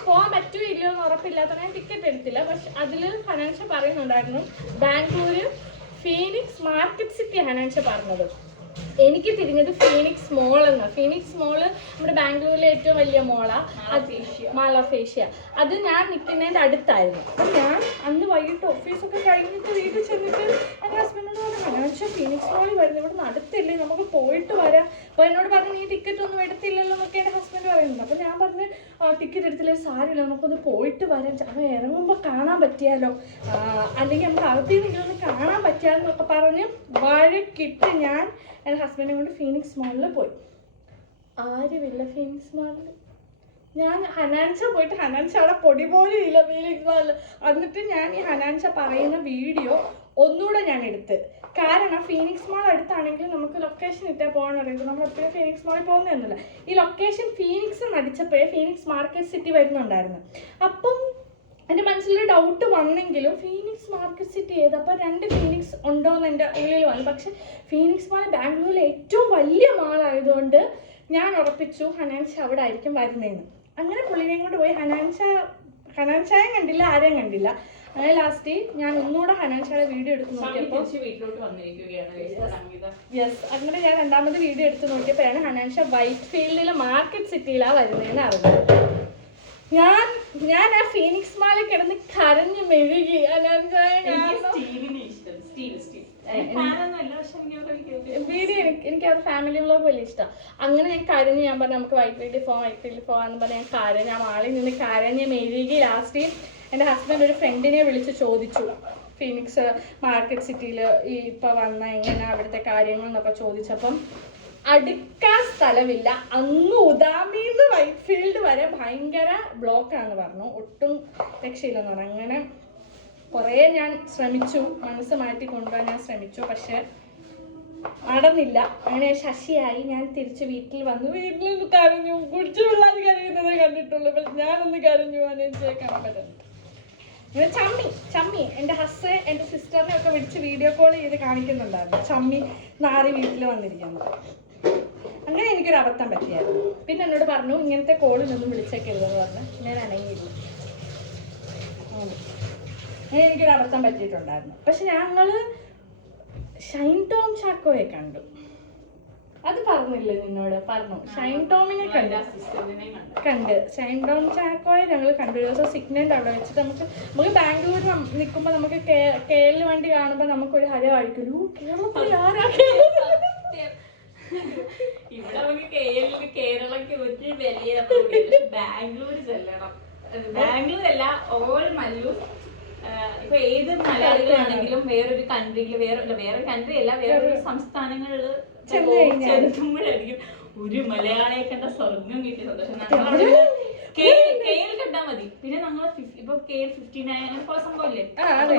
പോകാൻ പറ്റുമോ ഇല്ലയോ എന്ന് ഉറപ്പില്ലാത്ത ഞാൻ ടിക്കറ്റ് എടുത്തില്ല. പക്ഷെ അതിൽ ഹനാൻഷ പറയുന്നുണ്ടായിരുന്നു ബാംഗ്ലൂര് ഫീനിക്സ് മാർക്കറ്റ് സിറ്റി ഹനാൻഷ പറഞ്ഞത്. എനിക്ക് തിരിഞ്ഞത് ഫീനിക്സ് മോൾ എന്ന്. ഫീനിക്സ് മോള് നമ്മുടെ ബാംഗ്ലൂരിലെ ഏറ്റവും വലിയ മോളാ, മാൾ ഓഫ് ഏഷ്യ. അത് ഞാൻ നിൽക്കുന്നതിൻ്റെ അടുത്തായിരുന്നു. അപ്പം ഞാൻ അന്ന് വൈകിട്ട് ഓഫീസൊക്കെ കഴിഞ്ഞിട്ട് വീട്ടിൽ ചെന്നിട്ട് എൻ്റെ ഹസ്ബൻഡിനോട് പറഞ്ഞു, ഹനാൻഷ ഫീനിക്സ് മോളിൽ വരുന്നത് ഇവിടെ അടുത്തില്ലേ, നമുക്ക് പോയിട്ട് വരാം. അപ്പോൾ എന്നോട് പറഞ്ഞു നീ ടിക്കറ്റ് ഒന്നും എടുത്തില്ലല്ലോ എന്നൊക്കെ എൻ്റെ ഹസ്ബൻഡ് പറയുന്നുണ്ട്. അപ്പോൾ ഞാൻ പറഞ്ഞു ടിക്കറ്റ് എടുത്തില്ല, സാരില്ല, നമുക്കൊന്ന് പോയിട്ട് വരാം, അവൻ ഇറങ്ങുമ്പോൾ കാണാൻ പറ്റിയാലോ, അല്ലെങ്കിൽ നമുക്ക് അകത്തിൽ നിന്നൊന്ന് കാണാൻ പറ്റിയാലെന്നൊക്കെ പറഞ്ഞ് വഴക്കിട്ട് ഞാൻ എൻ്റെ ഹസ്ബൻഡിനെ കൊണ്ട് ഫീനിക്സ് മോളിൽ പോയി. ആരുമില്ല ഫീനിക്സ് മോളിൽ. ഞാൻ ഹനാൻഷ പോയിട്ട് ഹനാൻഷ അവിടെ പൊടി പോലും ഇല്ല ഫീനിക്സ് മോളിൽ. എന്നിട്ട് ഞാൻ ഈ ഹനാൻഷ പറയുന്ന വീഡിയോ ഒന്നുകൂടെ ഞാൻ എടുത്ത്. കാരണം ഫീനിക്സ് മോൾ അടുത്താണെങ്കിൽ നമുക്ക് ലൊക്കേഷൻ ഇട്ടാൽ പോകാൻ അറിയുന്നത്. നമ്മൾ എപ്പോഴും ഫീനിക്സ് മോളിൽ പോകുന്നതൊന്നുമില്ല. ഈ ലൊക്കേഷൻ ഫീനിക്സ് നടിച്ചപ്പോഴേ ഫീനിക്സ് മാർക്കറ്റ് സിറ്റി വരുന്നുണ്ടായിരുന്നു. അപ്പം എൻ്റെ മനസ്സിലൊരു ഡൗട്ട് വന്നെങ്കിലും ഫീനിക്സ് മാർക്കറ്റ് സിറ്റി ഏത്, അപ്പോൾ 2 ഫീനിക്സ് ഉണ്ടോ എന്ന് എൻ്റെ ഉള്ളിൽ വന്നു. പക്ഷെ ഫീനിക്സ് മാൾ ബാംഗ്ലൂരിലെ ഏറ്റവും വലിയ മാളായതുകൊണ്ട് ഞാൻ ഉറപ്പിച്ചു ഹനാൻഷ അവിടെ ആയിരിക്കും വരുന്നതെന്ന്. അങ്ങനെ പുള്ളിനെയും കൊണ്ട് പോയി. ഹനാൻഷായും കണ്ടില്ല, ആരെയും കണ്ടില്ല. അങ്ങനെ ലാസ്റ്റ് ഞാൻ ഒന്നുകൂടെ ഹനാൻഷയുടെ വീഡിയോ എടുത്ത് നോക്കിയപ്പോൾ അങ്ങനെ ഞാൻ രണ്ടാമത് വീഡിയോ എടുത്ത് നോക്കിയപ്പോഴാണ് ഹനാൻഷ വൈറ്റ് ഫീൽഡിലെ മാർക്കറ്റ് സിറ്റിയിലാണ് വരുന്നതെന്ന് അറിഞ്ഞത്. ഞാൻ ആ ഫീനിക്സ് മാളിൽ കിടന്ന് കരഞ്ഞു മെഴുകി. വീഡിയോ എനിക്ക് അത് ഫാമിലി വ്ലോഗ് വലിയ ഇഷ്ടമാണ്. അങ്ങനെ ഞാൻ കരഞ്ഞ്, ഞാൻ പറഞ്ഞു നമുക്ക് വൈറ്റ് ഫീൽഡിൽ പോകാമെന്ന് പറഞ്ഞ് ഞാൻ കരഞ്ഞ് ആ മാളിൽ നിന്ന് കരഞ്ഞ് മെഴുകി. ലാസ്റ്റ് എൻ്റെ ഹസ്ബൻഡ് ഒരു ഫ്രണ്ടിനെ വിളിച്ച് ചോദിച്ചു ഫീനിക്സ് മാർക്കറ്റ് സിറ്റിയിൽ ഈ ഇപ്പോൾ വന്ന എങ്ങനെ അവിടുത്തെ കാര്യങ്ങൾ എന്നൊക്കെ ചോദിച്ചപ്പം അടുക്കാൻ സ്ഥലമില്ല. അങ്ങ് ഉദാമിന്ന് വൈറ്റ് ഫീൽഡ് വരെ ഭയങ്കര ബ്ലോക്കാണെന്ന് പറഞ്ഞു. ഒട്ടും രക്ഷയില്ലെന്ന് പറഞ്ഞു. അങ്ങനെ കുറേ ഞാൻ ശ്രമിച്ചു, മനസ്സ് മാറ്റി കൊണ്ടുപോകാൻ ഞാൻ ശ്രമിച്ചു. പക്ഷെ നടന്നില്ല. അങ്ങനെ ശശിയായി ഞാൻ തിരിച്ച് വീട്ടിൽ വന്നു. വീട്ടിൽ കരഞ്ഞു. കുടിച്ചു പിള്ളേർ കരയുന്നത് കണ്ടിട്ടുള്ളൂ. പക്ഷെ ഞാനൊന്ന് കരഞ്ഞു. അതിനെ കാണാൻ പറ്റുന്നുണ്ട്. അങ്ങനെ ചമ്മി എൻ്റെ എൻ്റെ സിസ്റ്ററിനെ ഒക്കെ വിളിച്ച് വീഡിയോ കോൾ ചെയ്ത് കാണിക്കുന്നുണ്ടായിരുന്നു. ചമ്മി നാറി വീട്ടിൽ വന്നിരിക്കുന്നത്. അങ്ങനെ എനിക്കൊരു അബദ്ധം പറ്റിയായിരുന്നു. പിന്നെ എന്നോട് പറഞ്ഞു ഇങ്ങനത്തെ കോളിലൊന്നും വിളിച്ചേക്കരുതെന്ന് പറഞ്ഞു. ഞാൻ അനങ്ങിയില്ല. അങ്ങനെ എനിക്കൊരു അബദ്ധം പറ്റിയിട്ടുണ്ടായിരുന്നു. പക്ഷെ ഞങ്ങൾ ഷൈൻ ടോം ചാക്കോയെ കണ്ടു. അത് പറഞ്ഞില്ലേ നിന്നോട്? പറഞ്ഞു. ഷൈൻ ടോമിനെ കണ്ട് ഷൈൻ ടോം ചാക്കോയെ ഞങ്ങൾ കണ്ടു. ഒരു ദിവസം സിഗ്നലിൻ്റെ അവിടെ വെച്ചിട്ട് നമുക്ക് ബാംഗ്ലൂർ നിൽക്കുമ്പോൾ നമുക്ക് കേരള വണ്ടി കാണുമ്പോൾ നമുക്കൊരു ഹരമായിരിക്കും. കേരളത്തിൽ ആരാ? ഇവിടെ നമുക്ക് കേരളക്ക് ഒരു വിലയെ ബാംഗ്ലൂർ ചെല്ലണം. ബാംഗ്ലൂർ അല്ല, ഓൾ മല്ലൂർ ഇപ്പൊ ഏത് മലയാളികളാണെങ്കിലും വേറൊരു കൺട്രിയിൽ വേറൊരു കൺട്രി അല്ല വേറൊരു സംസ്ഥാനങ്ങളിൽ ചെറുക്കുമ്പോഴായിരിക്കും ഒരു മലയാളിയെ കണ്ട സ്വർഗം കിട്ടിയ സന്തോഷം. കെയിൽ കണ്ടാ മതി. പിന്നെ ഞങ്ങൾ ഇപ്പൊ KL-59 അങ്ങനെ കുറെ സംഭവമില്ലേ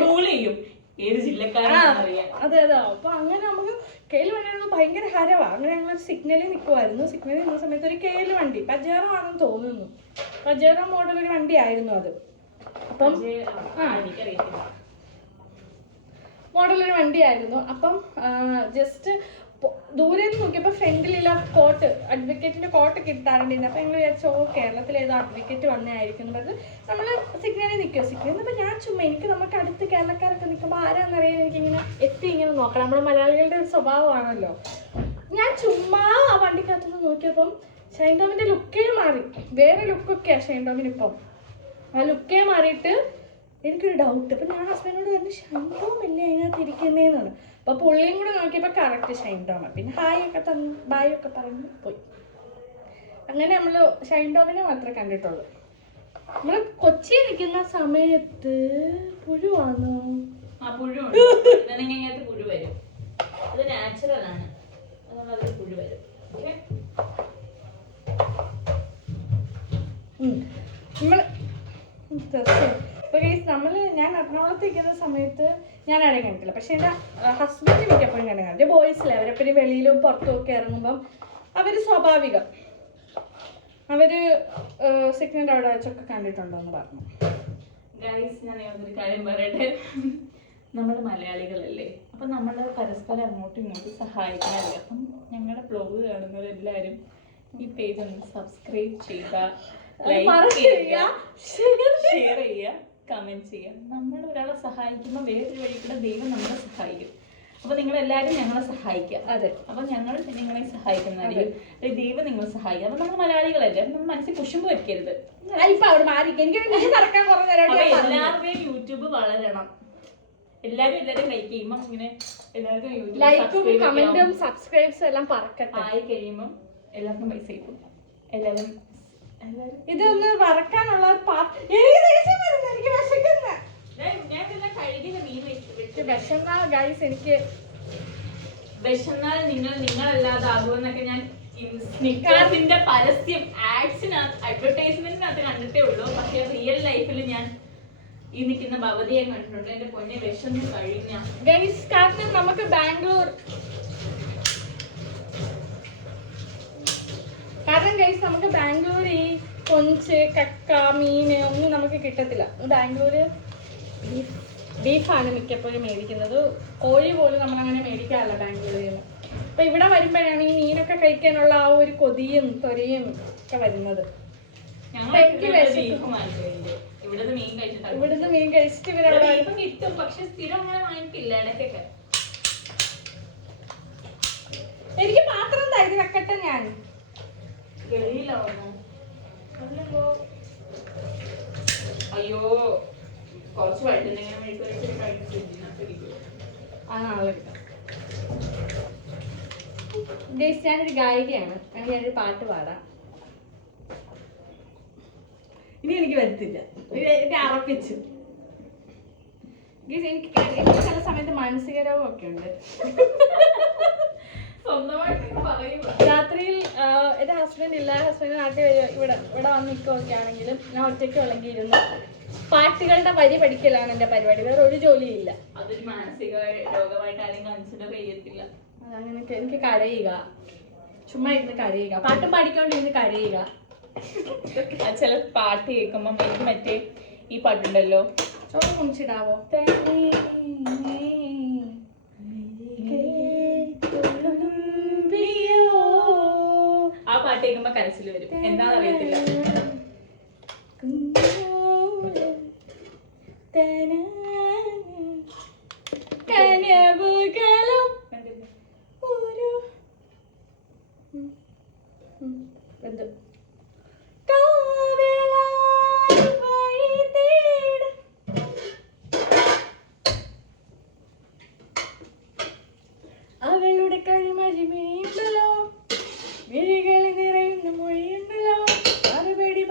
റൂൾ ചെയ്യും ഏത് ജില്ലക്കാരാണെന്ന് അറിയാം. അതെ അതെ. അപ്പൊ അങ്ങനെ നമുക്ക് KL വണ്ടിയാണ് ഭയങ്കര ഹരവാ. അങ്ങനെ ഞങ്ങൾ സിഗ്നലിൽ നിൽക്കുമായിരുന്നു. സിഗ്നലിൽ നിന്ന സമയത്ത് ഒരു KL വണ്ടി പജേറോ ആണെന്ന് തോന്നുന്നു. പജേറോ മോഡൽ ഒരു വണ്ടി ആയിരുന്നു അത്. അപ്പം മോഡലൊരു വണ്ടിയായിരുന്നു. അപ്പം ജസ്റ്റ് ദൂരെ നിന്ന് നോക്കിയപ്പോൾ ഫ്രണ്ടിലുള്ള കോട്ട് അഡ്വക്കേറ്റിന്റെ കോട്ട് കിട്ടാറുണ്ടായിരുന്നു. അപ്പം ഞങ്ങൾ വിചാരിച്ചോ കേരളത്തിൽ ഏതോ അഡ്വക്കേറ്റ് വന്നതായിരിക്കും. നമ്മൾ സിഗ്നലിൽ നിൽക്കുക. സിഗ്നലിൽ നിന്നപ്പോൾ ഞാൻ ചുമ്മാ എനിക്ക് നമുക്ക് അടുത്ത് കേരളക്കാരൊക്കെ നിൽക്കുമ്പോൾ ആരാന്നറിയാൻ എനിക്കിങ്ങനെ ഇങ്ങനെ നോക്കണം. നമ്മുടെ മലയാളികളുടെ ഒരു സ്വഭാവമാണല്ലോ. ഞാൻ ചുമ്മാ ആ വണ്ടിക്കകത്തുനിന്ന് നോക്കിയപ്പം ഷൈൻ ടോമിന്റെ ലുക്കേ മാറി. വേറെ ലുക്കൊക്കെയാണ് ഷൈൻ ടോമിന് ഇപ്പം. ആ ലുക്കേ മാറിയിട്ട് എനിക്കൊരു ഡൗട്ട്. അപ്പം ഞാൻ ഹസ്ബൻഡിനോട് പറഞ്ഞു ഷൈൻ ടോം അല്ലേ അതിനകത്ത് ഇരിക്കുന്നതെന്നാണ്. അപ്പോൾ പുള്ളിയും കൂടെ നോക്കിയപ്പോൾ കറക്റ്റ് ഷൈൻ ടോം. പിന്നെ ഹായ് ഒക്കെ തന്നു ബായ് ഒക്കെ പറഞ്ഞു പോയി. അങ്ങനെ നമ്മൾ ഷൈൻ ടോമിനെ മാത്രമേ കണ്ടിട്ടുള്ളൂ. നമ്മൾ കൊച്ചി നിൽക്കുന്ന സമയത്ത് പുഴുവാണോ? ആ പുഴു പുഴു വരും. അത് നാച്ചുറൽ ആണ്. അതിൽ പുഴു വരും. ഞാൻ എറണാകുളത്ത് നിൽക്കുന്ന സമയത്ത് ഞാൻ ആരെയും കണ്ടിട്ടില്ല. പക്ഷെ എൻ്റെ ഹസ്ബൻഡ് മിക്കപ്പോഴും കണ്ടു. ബോയ്സിലെ അവരെപ്പോഴും വെളിയിലും പുറത്തും ഒക്കെ ഇറങ്ങുമ്പം അവർ സ്വാഭാവികം അവര് സിഗ്നൽ അവിടെ വെച്ചൊക്കെ കണ്ടിട്ടുണ്ടോന്ന് പറഞ്ഞു. ഞാൻ ഒരു കാര്യം പറയട്ടെ. നമ്മൾ മലയാളികളല്ലേ, അപ്പം നമ്മൾ പരസ്പരം അങ്ങോട്ടും ഇങ്ങോട്ടും സഹായിക്കാറില്ല. അപ്പം ഞങ്ങളുടെ ബ്ലോഗ് കാണുന്നവരെല്ലാവരും ഈ പേജ് ഒന്ന് സബ്സ്ക്രൈബ് ചെയ്യുക, ലൈക്ക് ചെയ്യുക, ഷെയർ ചെയ്യുക, കമന്റ് ചെയ്യുക. നമ്മൾ ഒരാളെ സഹായിക്കുമ്പോൾ വേറൊരു വഴി കൂടെ ദൈവം നമ്മളെ സഹായിക്കും. അപ്പൊ നിങ്ങൾ എല്ലാവരും ഞങ്ങളെ സഹായിക്കുക. അതെ, അപ്പൊ ഞങ്ങൾ നിങ്ങളെ സഹായിക്കുന്നതായിരിക്കും. ദൈവം നിങ്ങളെ സഹായിക്കുക. അപ്പൊ നമ്മൾ മലയാളികളല്ലേ, നമ്മൾ മനസ്സിൽ കുശുമ്പ് വെക്കരുത്. എല്ലാവരുടെയും യൂട്യൂബ് വളരണം. എല്ലാരും ലൈക്ക് ചെയ്യുമ്പോൾ ഇങ്ങനെ എല്ലാവർക്കും യൂട്യൂബ് സബ്സ്ക്രൈബ്സ് എല്ലാം പറക്കട്ടെ. ആയി കഴിയുമ്പോൾ എല്ലാവർക്കും പൈസ കിട്ടും. എല്ലാവരും ഇതൊന്ന് വറക്കാനുള്ള വിശന്നാൽ നിങ്ങളല്ലാതാകുമെന്നൊക്കെ ഞാൻ സ്നിക്കേഴ്സിന്റെ പരസ്യം അഡ്വർടൈസ്മെന്റിനകത്ത് കണ്ടിട്ടേ ഉള്ളൂ. പക്ഷെ റിയൽ ലൈഫിൽ ഞാൻ ഈ നിൽക്കുന്ന ഭവതിയെ കണ്ടിട്ടുണ്ട്. എന്റെ പൊന്നെ വിശന്ന് കഴിഞ്ഞ ഗൈസ്. കാരണം നമുക്ക് ബാംഗ്ലൂർ ഈ കൊഞ്ച് കക്ക മീന് ഒന്നും നമുക്ക് കിട്ടത്തില്ല. ബാംഗ്ലൂര് ബീഫാണ് മിക്കപ്പോഴും മേടിക്കുന്നത്. കോഴി പോലും നമ്മളങ്ങനെ മേടിക്കാറില്ല ബാംഗ്ലൂരിൽ നിന്ന്. അപ്പൊ ഇവിടെ വരുമ്പോഴാണ് ഈ മീനൊക്കെ കഴിക്കാനുള്ള ആ ഒരു കൊതിയും തൊരയും ഒക്കെ വരുന്നത്. ഇവിടുന്ന് മീൻ കഴിച്ചിട്ട് ഇവരവിടെ കിട്ടും. പക്ഷെ സ്ഥിരം അങ്ങനെ വാങ്ങിക്കില്ല, ഇടയ്ക്കൊക്കെ. എനിക്ക് പാത്രം ഇത് വെക്കട്ടെ. ഞാൻ അയ്യോ കുറച്ച് വഴുതനങ്ങ ഞാനൊരു ഗായികയാണ്. ഞാനൊരു പാട്ട് പാടാം. ഇനി എനിക്ക് വരത്തില്ല, അറപ്പിച്ചു. എനിക്ക് ചില സമയത്ത് മാനസിക രോഗമൊക്കെ ഉണ്ട്. രാത്രിയിൽ എന്റെ ഹസ്ബൻഡ് ഇല്ല, ഹസ്ബൻഡ് നാട്ടിൽ ഇവിടെ വന്ന് നിൽക്കുകയൊക്കെ ആണെങ്കിലും ഞാൻ ഒറ്റയ്ക്ക് ഉള്ളെങ്കിൽ ഇരുന്ന് പാട്ടുകളുടെ വരി പഠിക്കലാണ് എന്റെ പരിപാടി. വേറെ ഒരു ജോലിയില്ല. അതൊരു മാനസിക രോഗമായിട്ട് ആരും കൺസിഡർ ചെയ്യത്തില്ല. അതങ്ങനെ എനിക്ക് കരയുക, ചുമ്മാ ഇരുന്ന് കരയുക, പാട്ടും പാടിക്കൊണ്ടിരുന്ന് കരയുക. ചില പാട്ട് കേൾക്കുമ്പോ എനിക്ക് മറ്റേ ഈ പാട്ടുണ്ടല്ലോ, ചോറ് കുണിച്ചിടാവോ, ആ പാട്ട് കേൾക്കുമ്പോ കരച്ചിൽ വരും. എന്താണെന്ന് അറിയത്തില്ല. അവളുടെ കരിമരിമയുണ്ടല്ലോ, വിഴികളിൽ നിറയുന്ന മൊഴിയുണ്ടല്ലോ, മറുപടി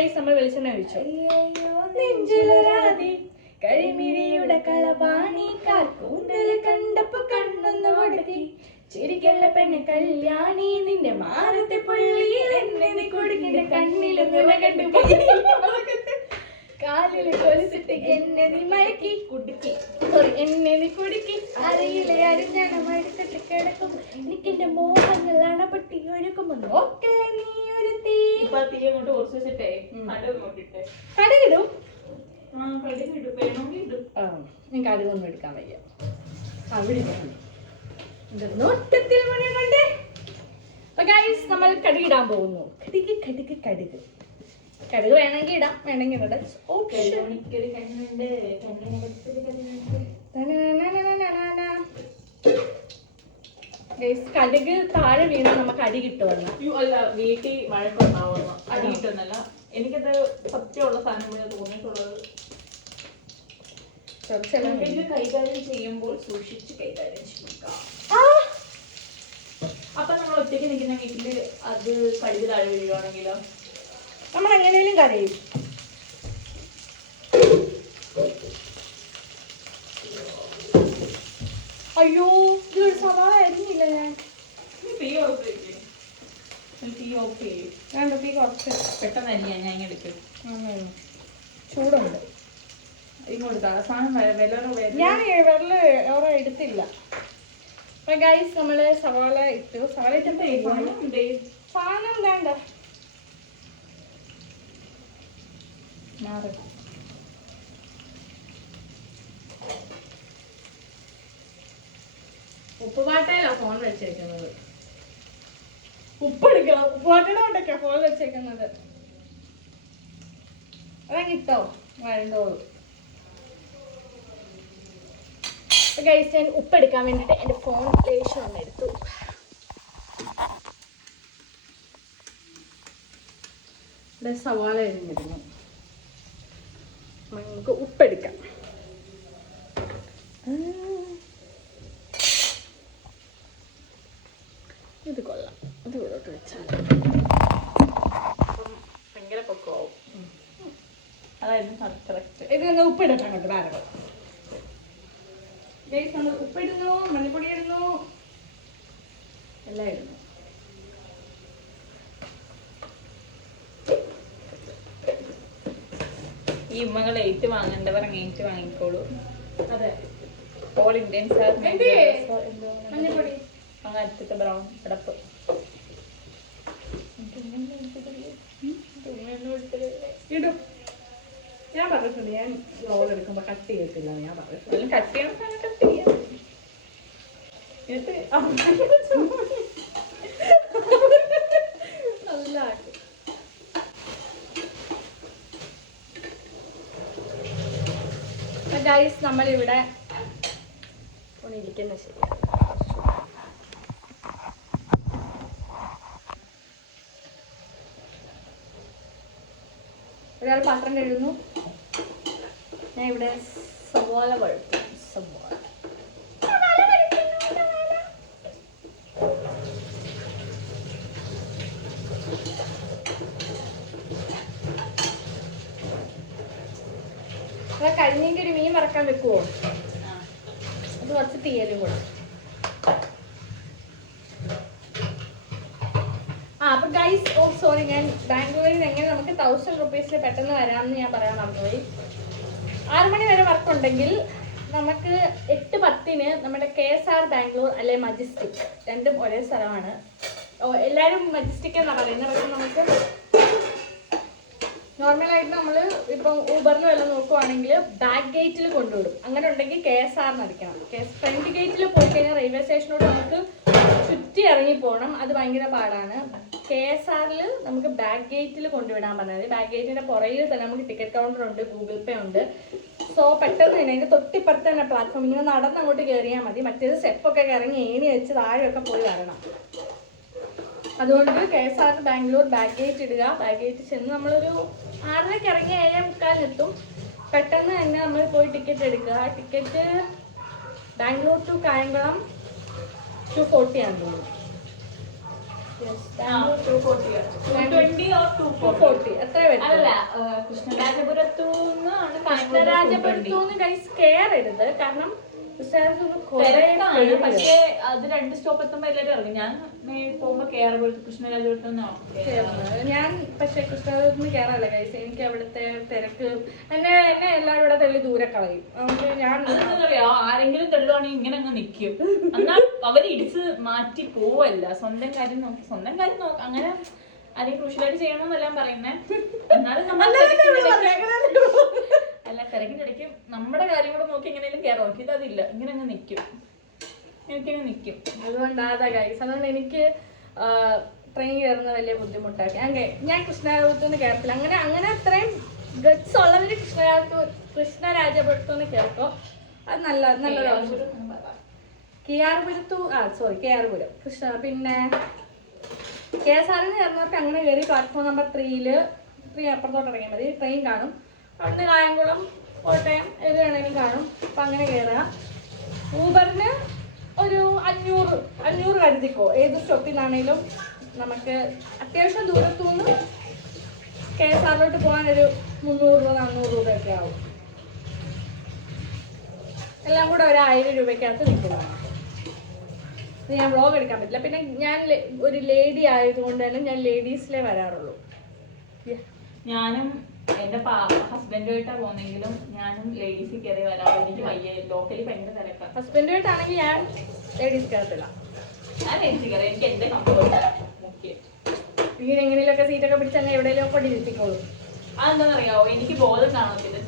ഗൈസ് നമ്മൾ വെളിച്ചെണ്ണ ഒഴിച്ചു. നെഞ്ചിലൊരാതി കരിമിഴിയുടെ കളപാണി കൂന്തൽ കണ്ടപ്പോ കണ്ണൊന്ന് മുടക്കി ചിരിക്കല്ല പെണ്ണ് കല്യാണി നിന്റെ മാറത്തെ പുള്ളിയിൽ എന്നെ നീ കൊടുക്കിന്റെ കണ്ണിലും നിറകണ്ടു കാലില് കൊലിച്ചിട്ട് എന്നെ നീ മയക്കി കുടുക്കി എന്നെ നീ കുടുക്കി അറിയിലെ അരിഞ്ഞാണ് മടുത്തിട്ട് കിടക്കും എനിക്കെന്റെ മോഹങ്ങൾ അണപൊട്ടി ഒരുക്കുമ്പോ നോക്കേ നീ ഒരു തീ. കടുകിടും എനിക്ക് കടുകൊന്നും എടുക്കാൻ വയ്യ. അവിടെ നോട്ടത്തിൽ കൊണ്ട് നമ്മൾ കടുകിടാൻ പോകുന്നു. കടുക് കടുക് കടുക് കടുക് വേണമെങ്കിൽ ഇടാം, വേണമെങ്കിൽ ഇടാം. കടുക് താഴെ വീണാൽ നമുക്ക് അടി കിട്ടുമല്ല. വീട്ടിൽ വഴക്കുണ്ടാവുന്നു, അടി കിട്ടുന്നല്ല. എനിക്കത് സത്യമുള്ള സാധനം തോന്നിയിട്ടുള്ളത്. കൈകാര്യം ചെയ്യുമ്പോൾ സൂക്ഷിച്ച് കൈകാര്യം ചെയ്യുക. അപ്പൊ നമ്മൾ ഒറ്റയ്ക്ക് നിൽക്കുന്ന വീട്ടില് അത് കടുക് താഴെ വീഴുവാണെങ്കിലോ നമ്മൾ എങ്ങനെയും കരയും. അയ്യോ ഇതൊരു സവാള അരിഞ്ഞില്ല ഞാൻ. തീ ഓഫ് വേണ്ട, തീ കുറച്ച് പെട്ടെന്ന് അരിയാ. ഞാൻ ഇങ്ങനെ എടുക്കും. ചൂടുണ്ട്. ഇങ്ങോട്ട് സാധനം ഞാൻ വെള്ളം ഓരോ എടുത്തില്ല. അപ്പൊ ഗൈസ് നമ്മള് സവാള ഇട്ടു. സവാള ഇട്ടപ്പോ സാധനം വേണ്ട. ഉപ്പുപാട്ടയിലാ ഫോൺ വെച്ചേക്കുന്നത്. ഉപ്പെടുക്കണം. ഉപ്പുപാട്ടയുടെ കൊണ്ടൊക്കെയാ ഫോൺ വെച്ചേക്കുന്നത്. അതങ്ങിട്ടോ വരണ്ടോളൂ. ഗൈസ് ഞാൻ ഉപ്പെടുക്കാൻ വേണ്ടിട്ട് എന്റെ ഫോൺ ലേശം ഒന്ന് എടുത്തു. ഇവിടെ സവാള അരിഞ്ഞിരുന്നു. നമുക്ക് ഉപ്പെടുക്കാം. ഇത് കൊള്ളാം. ഇത് ഇവിടോട്ട് വെച്ചാൽ ഭയങ്കര പൊക്കമാവും. അതായിരുന്നു കറക്റ്റ്. ഇത് ഉപ്പിടട്ടെ അങ്ങോട്ട് വേറെ. ഗൈസ് നമ്മൾ ഉപ്പിടുന്നു, മഞ്ഞപ്പൊടി ഇടുന്നു, എല്ലാം ഇടുന്നു. ഈ ഉമ്മകൾ ഏറ്റു വാങ്ങേണ്ടവർ അങ്ങേറ്റ് വാങ്ങിക്കോളൂ. അതെ, ഓൾ ഇന്ത്യൻസ് ആർ മഞ്ഞപ്പൊടി അങ്ങനത്തെ ബ്രൗൺ അടപ്പ്. ഇടും. ഞാൻ പറഞ്ഞിട്ടുണ്ട് ഞാൻ റോൾ എടുക്കുമ്പോ കട്ട് ചെയ്യത്തില്ല. ഞാൻ പറഞ്ഞിട്ടുണ്ട് കട്ട് ചെയ്യണം, കട്ട് ചെയ്യാം. ഇത് നല്ല ഗൈസ് നമ്മളിവിടെ ഇരിക്കുന്ന ശരിയാണ്. ഒരാൾ പാത്രം കഴുകുന്നു. ഞാൻ ഇവിടെ സവാള വഴറ്റും. സവാള കഴിഞ്ഞെങ്കിൽ ഒരു മീൻ വറക്കാൻ വെക്കുവോ? അത് കുറച്ച് തീയലും കൂടെ. അപ്പൊ ഗൈസ്, സോറി, ഞാൻ ബാംഗ്ലൂരിൽ നിന്ന് എങ്ങനെ നമുക്ക് 1000 rupees പെട്ടെന്ന് വരാമെന്ന് ഞാൻ പറയാൻ മറന്നുപോയി. 6 മണി വരെ വർക്കുണ്ടെങ്കിൽ നമുക്ക് 8:10 നമ്മുടെ KSR ബാംഗ്ലൂർ അല്ലെ മജസ്റ്റിക്, രണ്ടും ഒരേ സ്ഥലമാണ്. എല്ലാവരും മജസ്റ്റിക് എന്നാണ് പറയുന്നത്. പക്ഷെ നമുക്ക് നോർമലായിട്ട് നമ്മൾ ഇപ്പം ഊബറിൽ വല്ലതും നോക്കുവാണെങ്കിൽ ബാക്ക് ഗേറ്റിൽ കൊണ്ടുവിടും. അങ്ങനെ ഉണ്ടെങ്കിൽ KSR അടിക്കണം. ഫ്രണ്ട് ഗേറ്റിൽ പോയി കഴിഞ്ഞാൽ റെയിൽവേ സ്റ്റേഷനോട് നമുക്ക് ചുറ്റി ഇറങ്ങി പോകണം. അത് ഭയങ്കര പാടാണ്. KSRൽ നമുക്ക് ബാക്ക് ഗേറ്റിൽ കൊണ്ടുവിടാൻ പറഞ്ഞത്. ബാക്ക് ഗേറ്റിന്റെ പുറകിൽ തന്നെ നമുക്ക് ടിക്കറ്റ് കൗണ്ടർ ഉണ്ട്, ഗൂഗിൾ പേ ഉണ്ട്. സോ പെട്ടെന്ന് തന്നെ അതിന്റെ തൊട്ടിപ്പുറത്ത് തന്നെ പ്ലാറ്റ്ഫോം. ഇങ്ങനെ നടന്ന് അങ്ങോട്ട് കയറിയാൽ മതി. മറ്റേത് സ്റ്റെപ്പൊക്കെ ഇറങ്ങി ഏണി വെച്ച് താഴെയൊക്കെ പോയി വരണം. അതുകൊണ്ട് KSR ബാംഗ്ലൂർ ബാക്ക് ഗേറ്റ് ഇടുക. ബാക്ക് ഗേറ്റ് ചെന്ന് നമ്മളൊരു 6:30 ഇറങ്ങി 7:45 എത്തും. പെട്ടെന്ന് തന്നെ നമ്മൾ പോയി ടിക്കറ്റ് എടുക്കുക. ടിക്കറ്റ് ബാംഗ്ലൂർ ടു കായംകുളം 240 ആണ് തോന്നുന്നു. 240 എത്ര അല്ല കൃഷ്ണരാജപുരത്തുനിന്നാണ് കൃഷ്ണരാജപുരത്തുനിന്ന് ഗൈസ് കയറരുത്, കാരണം തിരക്കാണ്. പക്ഷേ അത് 2 സ്റ്റോപ്പ് എത്തുമ്പോ എല്ലാവരും ഇറങ്ങും. ഞാൻ പോകുമ്പോ കൃഷ്ണരാജപുരത്തുനിന്നാണ് ഞാൻ. പക്ഷെ കൃഷ്ണരാജപുരത്തുനിന്ന് കയറല്ല ഗൈസ്, എനിക്ക് അവിടുത്തെ തിരക്ക് എന്നെ എല്ലാവരും ഇവിടെ തള്ളി ദൂരെ കളയും. അതുകൊണ്ട് ഞാൻ അറിയോ, ആരെങ്കിലും തെള്ളുവാണെങ്കിൽ ഇങ്ങനെ അങ്ങ് നിൽക്കും. എന്നാൽ അവര് ഇടിച്ച് മാറ്റി പോവല്ല, സ്വന്തം കാര്യം നോക്കി അങ്ങനെ ആരെയും ക്രൂഷ്യലായിട്ട് ചെയ്യണമെന്നെല്ലാം പറയുന്നേ. എന്നാലും അല്ല, തിരക്കിനിടയ്ക്ക് നമ്മുടെ കാര്യം കൂടെ നോക്കി എങ്ങനെയും കയറാം. നോക്കി അതില്ല, ഇങ്ങനെ അങ്ങ് നിൽക്കും, എനിക്കങ്ങ് നിൽക്കും. അതുകൊണ്ടാ ഗൈസ്, അതുകൊണ്ട് എനിക്ക് ട്രെയിൻ കയറുന്നത് വലിയ ബുദ്ധിമുട്ടാക്കി. ഞാൻ കൃഷ്ണരാജപുരത്തുനിന്ന് കയറത്തില്ല. അങ്ങനെ അത്രയും ഗട്സ് ഉള്ളവര് കൃഷ്ണരാജപുരത്തുനിന്ന് കേൾക്കോ. അത് നല്ലൊരു കെആർപുരം പിന്നെ KSR കയറുന്നവർക്ക് അങ്ങനെ കയറി പ്ലാറ്റ്ഫോം നമ്പർ 3 അപ്പുറത്തോട്ട് ഇറങ്ങിയാൽ മതി. ട്രെയിൻ കാണും. അവിടുന്ന് കായംകുളം, കോട്ടയം ഏത് വേണമെങ്കിലും കാണും. അപ്പം അങ്ങനെ കയറുക. ഊബറിന് ഒരു 500 കരുതിക്കോ. ഏത് സ്റ്റോപ്പിൽ നിന്നാണെങ്കിലും നമുക്ക് അത്യാവശ്യം ദൂരത്തുനിന്ന് KSRലോട്ട് പോകാൻ ഒരു 300 രൂപ 400 രൂപയൊക്കെ ആവും. എല്ലാം കൂടെ ഒരു 1000 രൂപയ്ക്കകത്ത് നിൽക്കുന്നതാണ്. ഞാൻ വ്ളോഗ് എടുക്കാൻ പറ്റില്ല. പിന്നെ ഞാൻ ഒരു ലേഡി ആയതുകൊണ്ട് തന്നെ ഞാൻ ലേഡീസിലേ വരാറുള്ളൂ. ഞാനും എന്റെ ഹസ്ബൻഡുമായിട്ടാ പോകുന്നെങ്കിലും ഞാനും ലേഡീസിൽ കയറി വരാറുള്ളൂ. എനിക്ക് വയ്യ, ലോക്കലി ഭയങ്കര തിരക്കാണ്. ഹസ്ബൻഡുമായിട്ടാണെങ്കിൽ ഞാൻ ലേഡീസ് കയറത്തില്ല. ഞാൻ ലേഡീസിൽ കയറി, എനിക്ക് എന്റെ കംഫർട്ട് മുഖ്യം. ഇങ്ങനെ എങ്ങനെയൊക്കെ സീറ്റൊക്കെ പിടിച്ചങ്ങ് എവിടെയെങ്കിലും ഒക്കെ ഇരുത്തിക്കോളൂ. അതെന്താണെന്നറിയാവോ, എനിക്ക് ബോധം കാണത്തില്ല.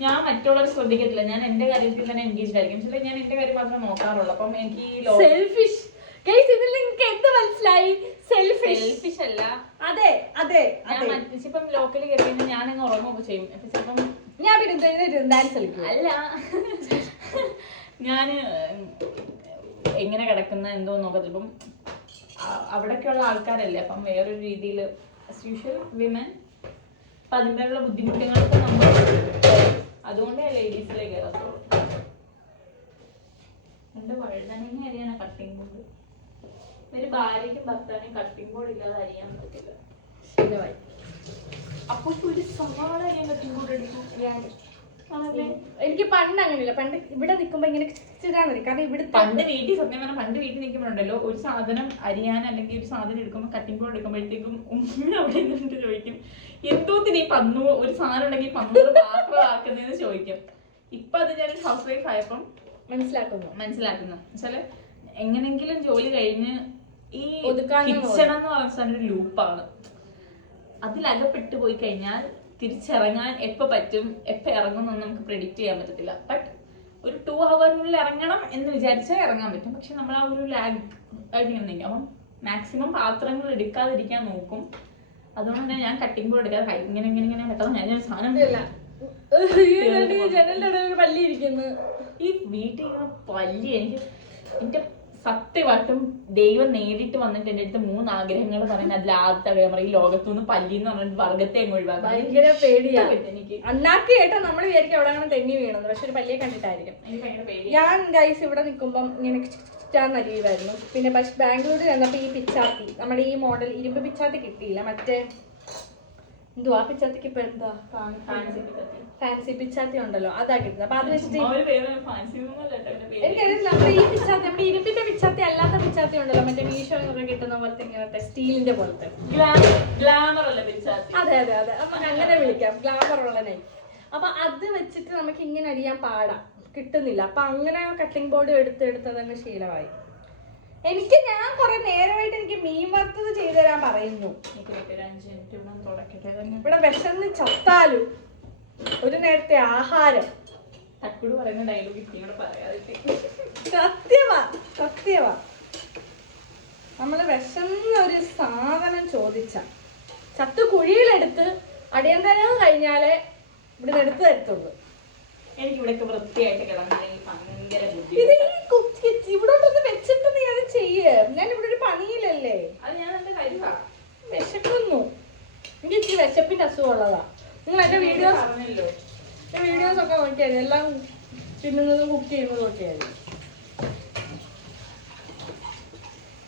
ഞാൻ മറ്റുള്ളവർ ശ്രദ്ധിക്കത്തില്ല. ഞാൻ എന്റെ കാര്യത്തിൽ തന്നെ എൻഗേജ്ഡ് ആയിരിക്കും. ചില ഞാൻ എന്റെ കാര്യം മാത്രമേ നോക്കാറുള്ളൂ. അപ്പം എനിക്ക് സെൽഫിഷ് മനസ്സിലായി. സെൽഫിഷ് അല്ല. അതെ ഇപ്പം ലോക്കലി കയറി ഞാൻ അങ്ങ് ഉറങ്ങുകയൊക്കെ ചെയ്യും. ചിലപ്പം ഞാൻ പിന്നെ ഡാൻസ് കളിക്കും. അല്ല, ഞാന് എങ്ങനെ കിടക്കുന്ന എന്തോ നോക്കത്തില്ല. ഇപ്പം അവിടൊക്കെയുള്ള ആൾക്കാരല്ലേ, അപ്പം വേറൊരു രീതിയിൽ യൂഷ്വൽ വിമൻ അപ്പം അതിൻ്റെയുള്ള ബുദ്ധിമുട്ടുകളൊക്കെ നമ്മൾ അതുകൊണ്ട് ലേഡീസിലേക്ക് കയറത്തുള്ളൂ. എന്റെ വഴുതനങ്ങ അരിയാണ് കട്ടിംഗ് ബോർഡ്. ഒരു ഭാര്യയ്ക്കും ഭർത്താവിനും കട്ടിംഗ് ബോർഡ് ഇല്ലാതെ അരിയാൻ പറ്റില്ല. അപ്പൊ ഒരു സവാള അരിയാൻ കട്ടിംഗ് ബോർഡ് എടുക്കും. എനിക്ക് പണ്ട് അങ്ങനെയില്ല. പണ്ട് ഇവിടെ നിൽക്കുമ്പോ ഇങ്ങനെ കാരണം ഇവിടെ പണ്ട് വീട്ടിൽ സത്യം പറഞ്ഞാൽ പണ്ട് വീട്ടിൽ നിൽക്കുമ്പോഴുണ്ടല്ലോ, ഒരു സാധനം അരിയാൻ അല്ലെങ്കിൽ ഒരു സാധനം എടുക്കുമ്പോൾ കട്ടിംഗ് ബോർഡ് എടുക്കുമ്പോഴത്തേക്കും അവിടെ നിന്നിട്ട് ചോദിക്കും, എന്തോത്തിന് ഈ ഒരു സാധനം ഉണ്ടെങ്കിൽ 12 പാത്രമാക്കുന്നതെന്ന് ചോദിക്കും. ഇപ്പൊ അത് ഞാൻ ഹൗസ് വൈഫ് ആയപ്പം മനസ്സിലാക്കുന്നു വെച്ചാല് എങ്ങനെങ്കിലും ജോലി കഴിഞ്ഞ് ഈ കിച്ചൺ എന്ന് പറഞ്ഞ സാധനം ഒരു ലൂപ്പാണ്. അതിലകപ്പെട്ടു പോയി കഴിഞ്ഞാൽ തിരിച്ചിറങ്ങാൻ എപ്പോ പറ്റും, എപ്പോ ഇറങ്ങുമെന്നൊന്നും നമുക്ക് പ്രെഡിക്റ്റ് ചെയ്യാൻ പറ്റത്തില്ല. ബട്ട് ഒരു 2 ഹവറിനുള്ളിൽ ഇറങ്ങണം എന്ന് വിചാരിച്ചാൽ ഇറങ്ങാൻ പറ്റും. പക്ഷെ നമ്മൾ ആ ഒരു ലാഗ് ആയിട്ട് ഇങ്ങനെ നിൽക്കും. അപ്പം മാക്സിമം പാത്രങ്ങൾ എടുക്കാതിരിക്കാൻ നോക്കും. അതുകൊണ്ട് തന്നെ ഞാൻ കട്ടിംഗ് ബോർഡ് എടുക്കാതെ ഇങ്ങനെ പെട്ടെന്ന് ഞാൻ സാധനം ഈ വീട്ടിൽ ഇങ്ങനെ പല്ലി എന്റെ സത്യമായിട്ടും ദൈവം നേരിട്ട് വന്നിട്ട് എന്റെ അടുത്ത് 3 ആഗ്രഹങ്ങൾ പറയുന്നത് അതിൽ ആദ്യത്തെ ആഗ്രഹം ഈ ലോകത്തുനിന്ന് പല്ലി എന്ന് പറഞ്ഞിട്ട് വർഗത്തെ അങ്ങ് ഒഴിവാക്കാം. ഭയങ്കര പേടിയാ എനിക്ക്. അണ്ണാക്കി കേട്ടോ നമ്മൾ വിചാരിക്കും അവിടെ അങ്ങനെ തെന്നി വീണെന്ന്, പക്ഷെ ഒരു പല്ലിയെ കണ്ടിട്ടായിരിക്കും. ഞാൻ ഗൈസ് ഇവിടെ നിൽക്കുമ്പം ഇങ്ങനെ നരിയുമായിരുന്നു. പിന്നെ പക്ഷെ ബാംഗ്ലൂരിൽ വന്നപ്പോ ഈ പിച്ചാത്തി, നമ്മുടെ ഈ മോഡൽ ഇരുമ്പ് പിച്ചാത്തി കിട്ടിയില്ല. മറ്റേ എന്തുവാ പിച്ചാത്തിക്ക് ഇപ്പൊ എന്താ ഫാൻസി പിച്ചാത്തി ഉണ്ടല്ലോ, അതാ കിട്ടുന്നത്. അപ്പൊ അത് വെച്ചിട്ട് എനിക്കറിയില്ല. നമ്മുടെ ഈ പിച്ചാത്തി, നമ്മുടെ ഇരുമ്പിന്റെ പിച്ചാത്തി അല്ലാത്ത പിച്ചാത്തി ഉണ്ടല്ലോ, മറ്റേ മീഷോന്നൊക്കെ കിട്ടുന്ന പോലത്തെ ഇങ്ങനത്തെ സ്റ്റീലിന്റെ പോലത്തെ. അതെ നമുക്ക് അങ്ങനെ വിളിക്കാം, ഗ്ലാമർ ഉള്ള നൈഫ്. അപ്പൊ അത് വെച്ചിട്ട് നമുക്ക് ഇങ്ങനെ അരിയാൻ പാടാ, കിട്ടുന്നില്ല. അപ്പൊ അങ്ങനെ കട്ടിംഗ് ബോർഡ് എടുത്ത് തന്നെ ശീലമായി എനിക്ക്. ഞാൻ കുറെ നേരമായിട്ട് എനിക്ക് മീൻ വറുത്തത് ചെയ്തു തരാൻ പറയുന്നു. ഇവിടെ വിശന്ന് ചത്താലും ഒരു നേരത്തെ ആഹാരം. സത്യവാ നമ്മള് വിശന്ന ഒരു സാധനം ചോദിച്ച ചത്തു കുഴിയിലെടുത്ത് അടിയന്തരം കഴിഞ്ഞാലേ ഇവിടെ എടുത്ത് തരത്തുള്ളൂ. എനിക്ക് ഇവിടെ വൃത്തിയായിട്ട് കിടന്നില്ലെങ്കിൽ ഭയങ്കര ഇവിടെ ഒന്ന് വെച്ചിട്ട് നീ അത് ചെയ്യേ. ഞാൻ ഇവിടെ ഒരു പണിയിലല്ലേ, അത് ഞാൻ എന്റെ കരുതാ. വിശക്കുന്നു, എനിക്ക് ഇച്ചിരി വിശപ്പിന്റെ അസുഖമുള്ളതാ. നിങ്ങൾ എന്റെ വീഡിയോസ് ഒക്കെ നോക്കിയാൽ എല്ലാം തിന്നുന്നതും കുക്ക് ചെയ്യുന്നതും ഒക്കെ ആയിരുന്നു.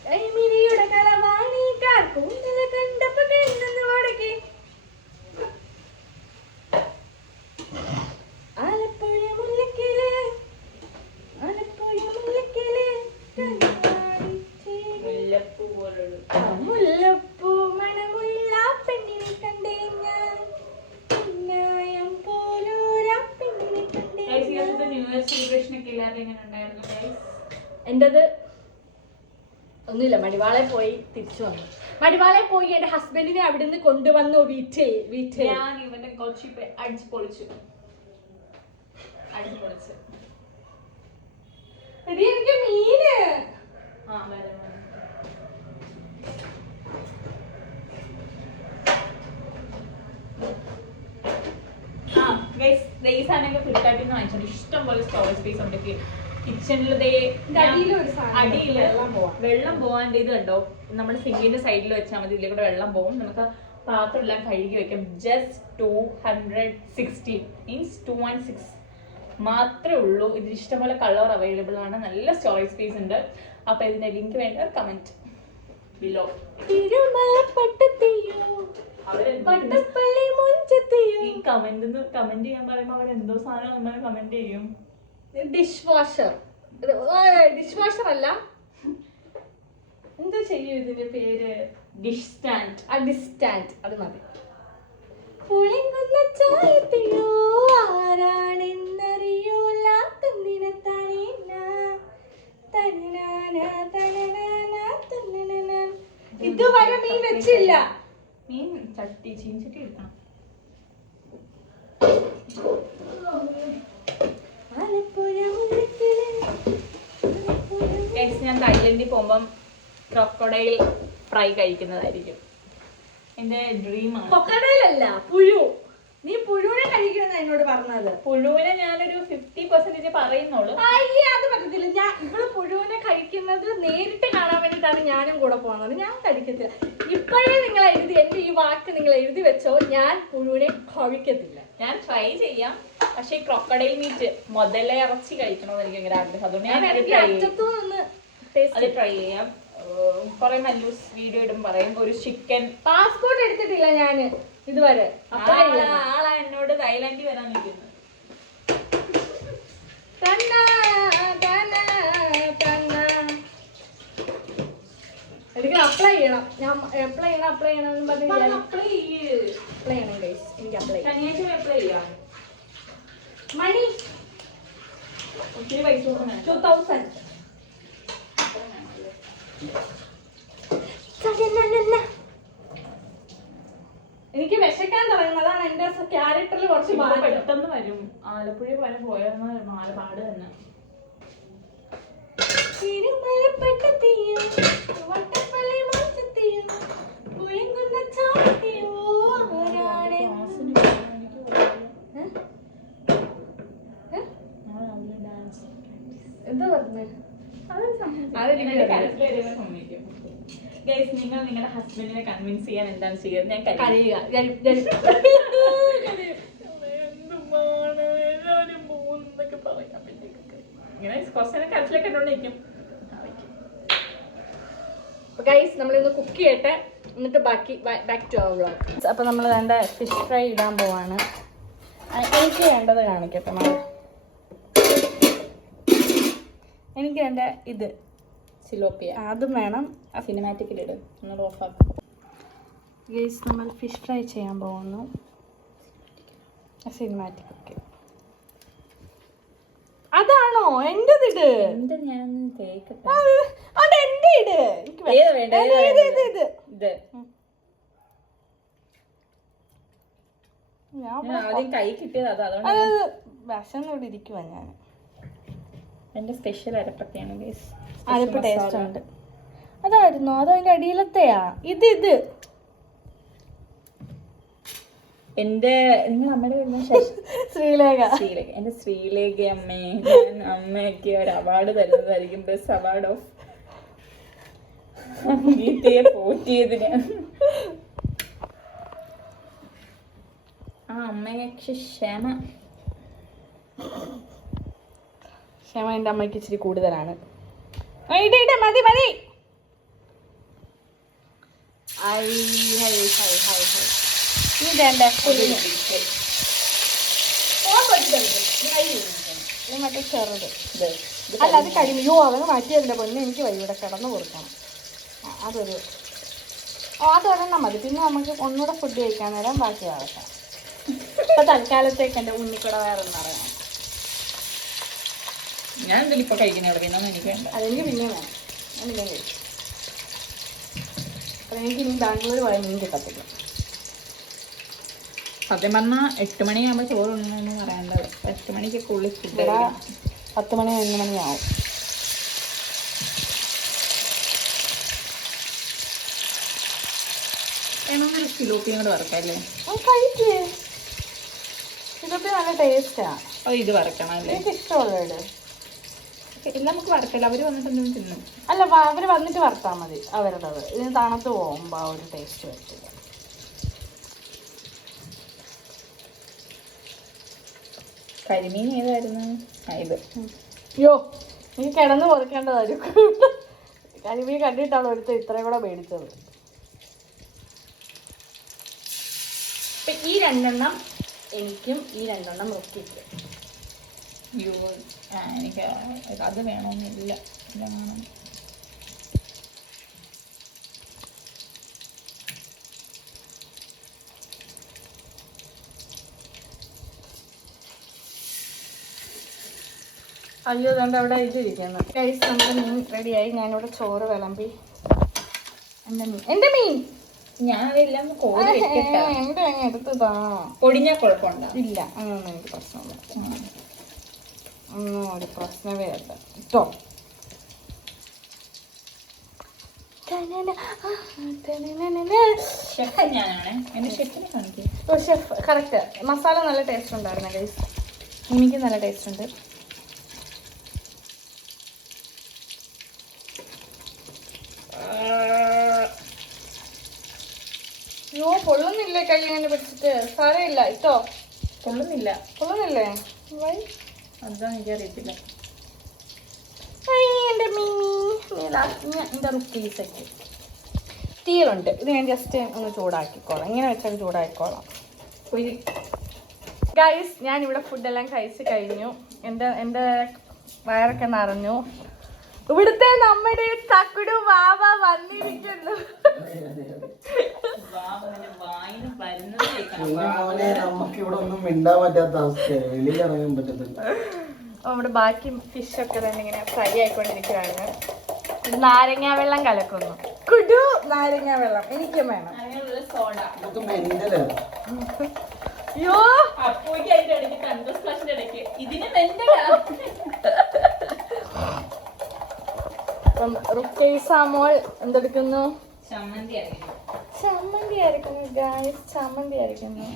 കൈമിരിയുടെ കളവാണി കാർക്കൂന്തൽ കണ്ടപ്പോൾ കണ്ണെന്ന് വടക്കി. ആലപ്പുഴ മുല്ലക്കില് ആലപ്പുഴ മുല്ലക്കില് മുല്ലപ്പൂ പോലുള്ള മുല്ലപ്പൂ മണമുള്ള പെണ്ണിനെ കണ്ടേ ഞാൻ ഉന്നായം പോലൊരാ പെണ്ണിനെ കണ്ടേ ഞാൻ. ന്യൂ ഇയർ സെലിബ്രേഷൻ ഒക്കെ ഇല്ലാതെ എങ്ങനെ ഉണ്ടായിരുന്നു guys? എന്റേത് ഒന്നുമില്ല, മടിവാളെ പോയി തിരിച്ചു വന്നു. മടിവാളെ പോയി എന്റെ ഹസ്ബൻഡിനെ അവിടുന്ന് കൊണ്ടുവന്നു വീട്ടിൽ. ഞാൻ ഇവന്റെ കുറച്ച് അടിച്ച് പൊളിച്ചു. എടി, എനിക്ക് മീന് ആ വരാം. ആ ഗൈസ്, ഈ സാധനമൊക്കെ ഫ്ലിപ്കാർട്ടിൽ നിന്ന് വാങ്ങിച്ചിട്ടുണ്ട്. ഇഷ്ടം പോലെ സ്റ്റോറേജ് സ്പേസ് ഉണ്ട് കിച്ചണിൽ. അടിയില് വെള്ളം പോവാൻ ഇത് കണ്ടോ, നമ്മുടെ സിങ്കിന്റെ സൈഡിൽ വെച്ചാൽ മതി, ഇതിലെ കൂടെ വെള്ളം പോകും. നമുക്ക് പാത്രം എല്ലാം കഴുകി വെക്കാം. ജസ്റ്റ് 260 മീൻസ് 216 മാത്രമേ ഉള്ളൂ. ഇതിന് ഇഷ്ടംപോലെ കളർ അവൈലബിൾ ആണ്. നല്ല സ്റ്റോറേജ് സ്പേസ് ഉണ്ട്. അപ്പൊ ഇതിന്റെ ലിങ്ക് വേണ്ട കമന്റ് ബിലോ. ഈ കമന്റ് ചെയ്യാൻ പറയുമ്പോ അവരെന്തോ സാധനം നമ്മൾ കമന്റ് ചെയ്യും. ഡിഷ് വാഷർ അല്ല, എന്താ ചെയ്യും ഇതിന്റെ പേര്? Dish stand. ഡിഷ് സ്റ്റാൻഡ്, അത് മതി. പുളിങ്കുന്ന ചായത്തിലോ ആരാണെന്നറിയൂല ഇതുവരെ മീൻ വെച്ചില്ല. മീൻ ചട്ടി ചീഞ്ചട്ടി എടുക്കണം. ഞാൻ തായ്ലൻഡിൽ പോകുമ്പം ക്രോക്കോഡൈൽ ഫ്രൈ കഴിക്കുന്നതായിരിക്കും എന്റെ ഡ്രീമാണ്. ക്രോക്കോഡൈലല്ല, പുഴു. നീ പുഴുവിനെ കഴിക്കുമെന്ന് എന്നോട് പറഞ്ഞത്. പുഴുവിനെ ഞാനൊരു 50% പറയുന്നുള്ളൂ. അയ്യേ, അത് പറ്റത്തില്ല. ഇവള് പുഴുവിനെ കഴിക്കുന്നത് നേരിട്ട് കാണാൻ വേണ്ടിട്ടാണ് ഞാനും കൂടെ പോകുന്നത്. ഞാൻ കഴിക്കത്തില്ല. ഇപ്പോഴേ നിങ്ങൾ എഴുതി, എന്റെ ഈ വാക്ക് നിങ്ങൾ എഴുതി വെച്ചോ, ഞാൻ പുഴുവിനെ കഴിക്കത്തില്ല. ഞാൻ ട്രൈ ചെയ്യാം, പക്ഷെ ക്രോക്കഡൈൽ മീറ്റ് മുതലേ ഇറച്ചി കഴിക്കണമെന്ന് എനിക്ക് ഭയങ്കര ആഗ്രഹം. അതുകൊണ്ട് ഞാൻ അത് ട്രൈ ചെയ്യാം. കുറെ മല്ലൂസ് വീഡിയോ ഇടും പറയും. ഒരു ചിക്കൻ പാസ്പോർട്ട് എടുത്തിട്ടില്ല ഞാൻ ഇതുവരെ. ആളാ എന്നോട് തായ്ലാൻഡിൽ വരാൻ നിൽക്കുന്നു. എനിക്ക് അപ്ലൈ ചെയ്യണം. ഞാൻ അപ്ലൈ ചെയ്യണം എന്ന് പറഞ്ഞു. അപ്ലൈ ചെയ്യണം ഗൈസ്, എനിക്ക് അപ്ലൈ ശനിയാഴ്ച അപ്ലൈ ചെയ്യാം. മണി ഒത്തിരി പൈസ 2000. എനിക്ക് വിശക്കാൻ തുടങ്ങും. അതാണ് എന്റെ ക്യാരക്ടറിൽ കുറച്ച് പെട്ടെന്ന് വരും. ആലപ്പുഴ വരെ പോയെന്ന് പാട് തന്നെ. എന്താ പറഞ്ഞേ? ഗൈസ്, നിങ്ങൾ നിങ്ങളുടെ ഹസ്ബൻഡിനെ കൺവിൻസ് ചെയ്യാൻ എന്താണ് ചെയ്യുന്നത്? ഞാൻ കഴിയുക. ഗൈസ്, നമ്മളിന്ന് കുക്ക് ചെയ്യട്ടെ, എന്നിട്ട് ബാക്ക് ടു അവർ വ്ളോഗ്. അപ്പൊ നമ്മൾ വേണ്ട ഫിഷ് ഫ്രൈ ഇടാൻ പോവാണ്. എനിക്ക് വേണ്ടത് കാണിക്കട്ടെ. എനിക്ക് വേണ്ട ഇത് സിലോപ്പിയ, അതും വേണം. സിനിമാറ്റിക്കിലിട്. ഒന്നുകൂടെ ഓഫാക്കും. ഗൈസ്, നമ്മൾ ഫിഷ് ഫ്രൈ ചെയ്യാൻ പോകുന്നു. സിനിമാറ്റിക്. ഓക്കെ, അതാണോ എന്റേത്? ഇട്. എന്റെ ഞാനൊന്ന് കേക്കട്ടെ. അത് എന്റെ ഇട്. ആദ്യം കൈ കിട്ടിയത് അത്. അതുകൊണ്ട് വിശന്നോട് ഇരിക്കുവാ ഞാൻ. എന്റെ സ്പെഷ്യൽ അരപ്പൊക്കെയാണ് ഗൈസ്. അരപ്പ് ടേസ്റ്റ് ഉണ്ട്. അതായിരുന്നോ? അതോ അതിന്റെ അടിയിലത്തെയാ? ഇത് എന്റെ നിങ്ങൾ അമ്മയുടെ വരുന്ന ശ്രീലേഖ. എന്റെ ശ്രീലേഖ അമ്മയെ ഞാൻ അമ്മയ്ക്ക് ഒരു അവാർഡ് തരുന്നതായിരിക്കും. ബെസ്റ്റ് അവാർഡ് ഓഫ് വീട്ടിയെ പോറ്റിയതിന്. ആ അമ്മയ്ക്ക് ക്ഷമ എൻ്റെ അമ്മയ്ക്ക് ഇച്ചിരി കൂടുതലാണ്. മതി ഇനി വേണ്ട പുളിന് മറ്റേ ചെറുത് അല്ല അത് കരിമിയോ അവന് മാറ്റിയതിൻ്റെ പൊന്നെ എനിക്ക് ഇവിടെ കിടന്ന് കൊടുക്കണം അതൊരു അതൊരെണ്ണം മതി പിന്നെ നമുക്ക് ഒന്നുകൂടെ ഫുഡ് കഴിക്കാൻ നേരം ബാക്കി ആവട്ടെ ഇപ്പൊ തൽക്കാലത്തേക്ക് എൻ്റെ ഉണ്ണിക്കട വേറെ അറിയാം ഞാൻ എന്തെങ്കിലും ഇപ്പൊ കഴിക്കുന്നേ പിന്നെ എനിക്ക് വേണ്ട അതെനിക്ക് പിന്നെ വേണം ഞാൻ പിന്നെ കഴിക്കും അപ്പം എനിക്ക് ഇനി ബാംഗ്ലൂർ പോയാൽ മീൻ കിട്ടത്തില്ല സത്യം പറഞ്ഞാൽ 8 മണിയാകുമ്പോൾ ചോറ് ഉണ്ടെന്ന് പറയേണ്ടത് 8 മണിക്കൊക്കെ ഉള്ളിൽ ഫുഡ് ഇവിടെ 10 മണി 11 മണിയാവും വേണമെന്നൊരു സിലോപ്പിയും കൂടെ വറക്കല്ലേ കഴിക്കേ ഇതൊക്കെ നല്ല ടേസ്റ്റാണ് അത് ഇത് വറക്കണം അല്ലേ എനിക്ക് ഇഷ്ടമുള്ളത് എല്ലാം നമുക്ക് വറക്കല്ല അവർ വന്നിട്ടൊന്നും തിന്നും അല്ല അവർ വന്നിട്ട് വറുത്താൽ മതി അവരുടേത് ഇതിന് തണുത്ത് പോകുമ്പോൾ ആ ഒരു ടേസ്റ്റ് വരത്തില്ല കരിമീൻ ഏതായിരുന്നു ഇത് അയ്യോ എനിക്ക് കിടന്ന് പൊറുക്കേണ്ടതായിരിക്കും കരിമീൻ കണ്ടിട്ടാണ് ഒരുത്തർ ഇത്രയും കൂടെ മേടിച്ചത് അപ്പം ഈ 2 എണ്ണം എനിക്കും ഈ 2 എണ്ണം റുക്കിക്കും അയ്യോ എനിക്ക് അത് വേണമെന്നില്ല ഇതാണ് അയ്യോ അതുകൊണ്ട് അവിടെ ഇരിക്കുന്നു കഴിച്ച് നമ്മുടെ മീൻ റെഡിയായി ഞാനിവിടെ ചോറ് വിളമ്പി എൻ്റെ മീൻ ഞാനെല്ലാം കോരി വെക്കട്ടെ എൻ്റെ അങ്ങ് എടുത്തതാ പൊടിഞ്ഞാൽ കുഴപ്പമുണ്ടോ ഇല്ല അങ്ങനൊന്നും എനിക്ക് പ്രശ്നമില്ല ഒന്നും ഒരു പ്രശ്നമേ അല്ല കേട്ടോ ഷെഫ് ഞാനാണ് എൻ്റെ ഷെഫിനെ കാണിക്കും ഓ ഷെഫ് കറക്റ്റ് മസാല നല്ല ടേസ്റ്റ് ഉണ്ടായിരുന്നു ഗൈസ് എനിക്ക് നല്ല ടേസ്റ്റ് ഉണ്ട് അയ്യോ പൊള്ളുന്നില്ലേ കൈ അങ്ങനെ പിടിച്ചിട്ട് സാരമില്ല ഇട്ടോ പൊള്ളുന്നില്ലേ വൈ അതാണ് എനിക്കറിയത്തില്ല എൻ്റെ എൻ്റെ റുക്കീസൊക്കെ തീരുണ്ട് ഇത് ഞാൻ ജസ്റ്റ് ഒന്ന് ചൂടാക്കിക്കോളാം ഇങ്ങനെ വെച്ചാൽ ചൂടാക്കിക്കോളാം ഗൈസ് ഞാനിവിടെ ഫുഡെല്ലാം കഴിച്ച് കഴിഞ്ഞു എൻ്റെ വയറൊക്കെ നിറഞ്ഞു ഇവിടുത്തെ നമ്മുടെ തക്കുടു വാവ വന്നിരിക്കുന്നു നമ്മുടെ ബാക്കി ഫിഷൊക്കെ തന്നെ ഇങ്ങനെ ഫ്രൈ ആയിക്കൊണ്ടിരിക്കുകയാണ് നാരങ്ങ വെള്ളം കലക്കുന്നു കുടു നാരങ്ങ വെള്ളം എനിക്കും വേണം അയ്യോ അപ്പം റുക്കൈസാമോൾ എന്തെടുക്കുന്നു ചമ്മന്തി അരക്കുന്നു ഗായ്സ് ചമ്മന്തി അരക്കുന്നു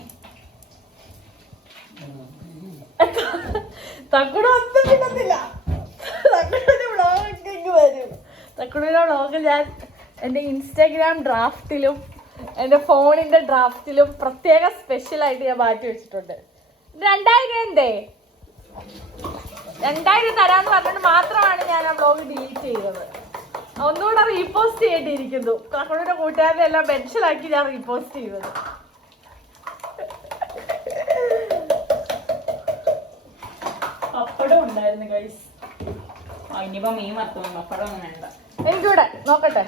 തക്കുട ഒന്നും കിട്ടുന്നില്ല തക്കുടയുടെ വ്ളോഗൊക്കെ വരും തക്കുടയുടെ വ്ളോഗ് ഞാൻ എൻ്റെ ഇൻസ്റ്റാഗ്രാം ഡ്രാഫ്റ്റിലും എൻ്റെ ഫോണിൻ്റെ ഡ്രാഫ്റ്റിലും പ്രത്യേക സ്പെഷ്യലായിട്ട് ഞാൻ മാറ്റി വെച്ചിട്ടുണ്ട് 2000 എന്തേ 2000 തരാന്ന് പറഞ്ഞിട്ട് മാത്രമാണ് ഞാൻ ആ വ്ളോഗ് ഡിലീറ്റ് ചെയ്തത് ഒന്നുകൂടെ റീപോസ്റ്റ് ചെയ്യേണ്ടിയിരിക്കുന്നു തക്കുടയുടെ കൂട്ടുകാരനെ എല്ലാം മെൻഷനാക്കി ഞാൻ റീപോസ്റ്റ് ചെയ്തത് പപ്പടം ഉണ്ടായിരുന്നു ഗൈസ് ഇനിയിപ്പോ മീൻ വറുത്തു പപ്പടം ഒന്നും വേണ്ട എനിക്കൂടെ നോക്കട്ടെ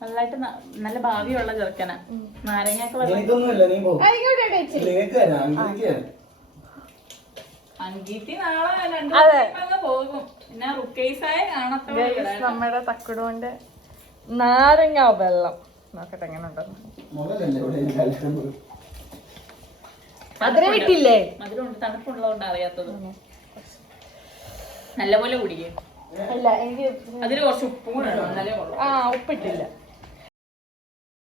നല്ലതായിട്ട് നല്ല ഭാവിയുള്ള ചെറുക്കനാ നാരങ്ങയൊക്കെ അങ്കീത്തി നാളെ പോകും പിന്നെ റുക്കൈസായ കാണത്തോടെ നമ്മുടെ തക്കുടുകൊണ്ട് നാരങ്ങ വെള്ളം നോക്കട്ടെ എങ്ങനെ ഉണ്ടെന്ന് മധുരം വിട്ടില്ലേ മധുരമുണ്ട് തണുപ്പുള്ളതുകൊണ്ട് അറിയാത്തത് നല്ലപോലെ കുടിക്കും ഇല്ല എനിക്ക് അതിൽ കുറച്ച് ഉപ്പും കൂടെ ഇടണം, എന്നാലേ കൊള്ളൂ. ആ ഉപ്പിട്ടില്ല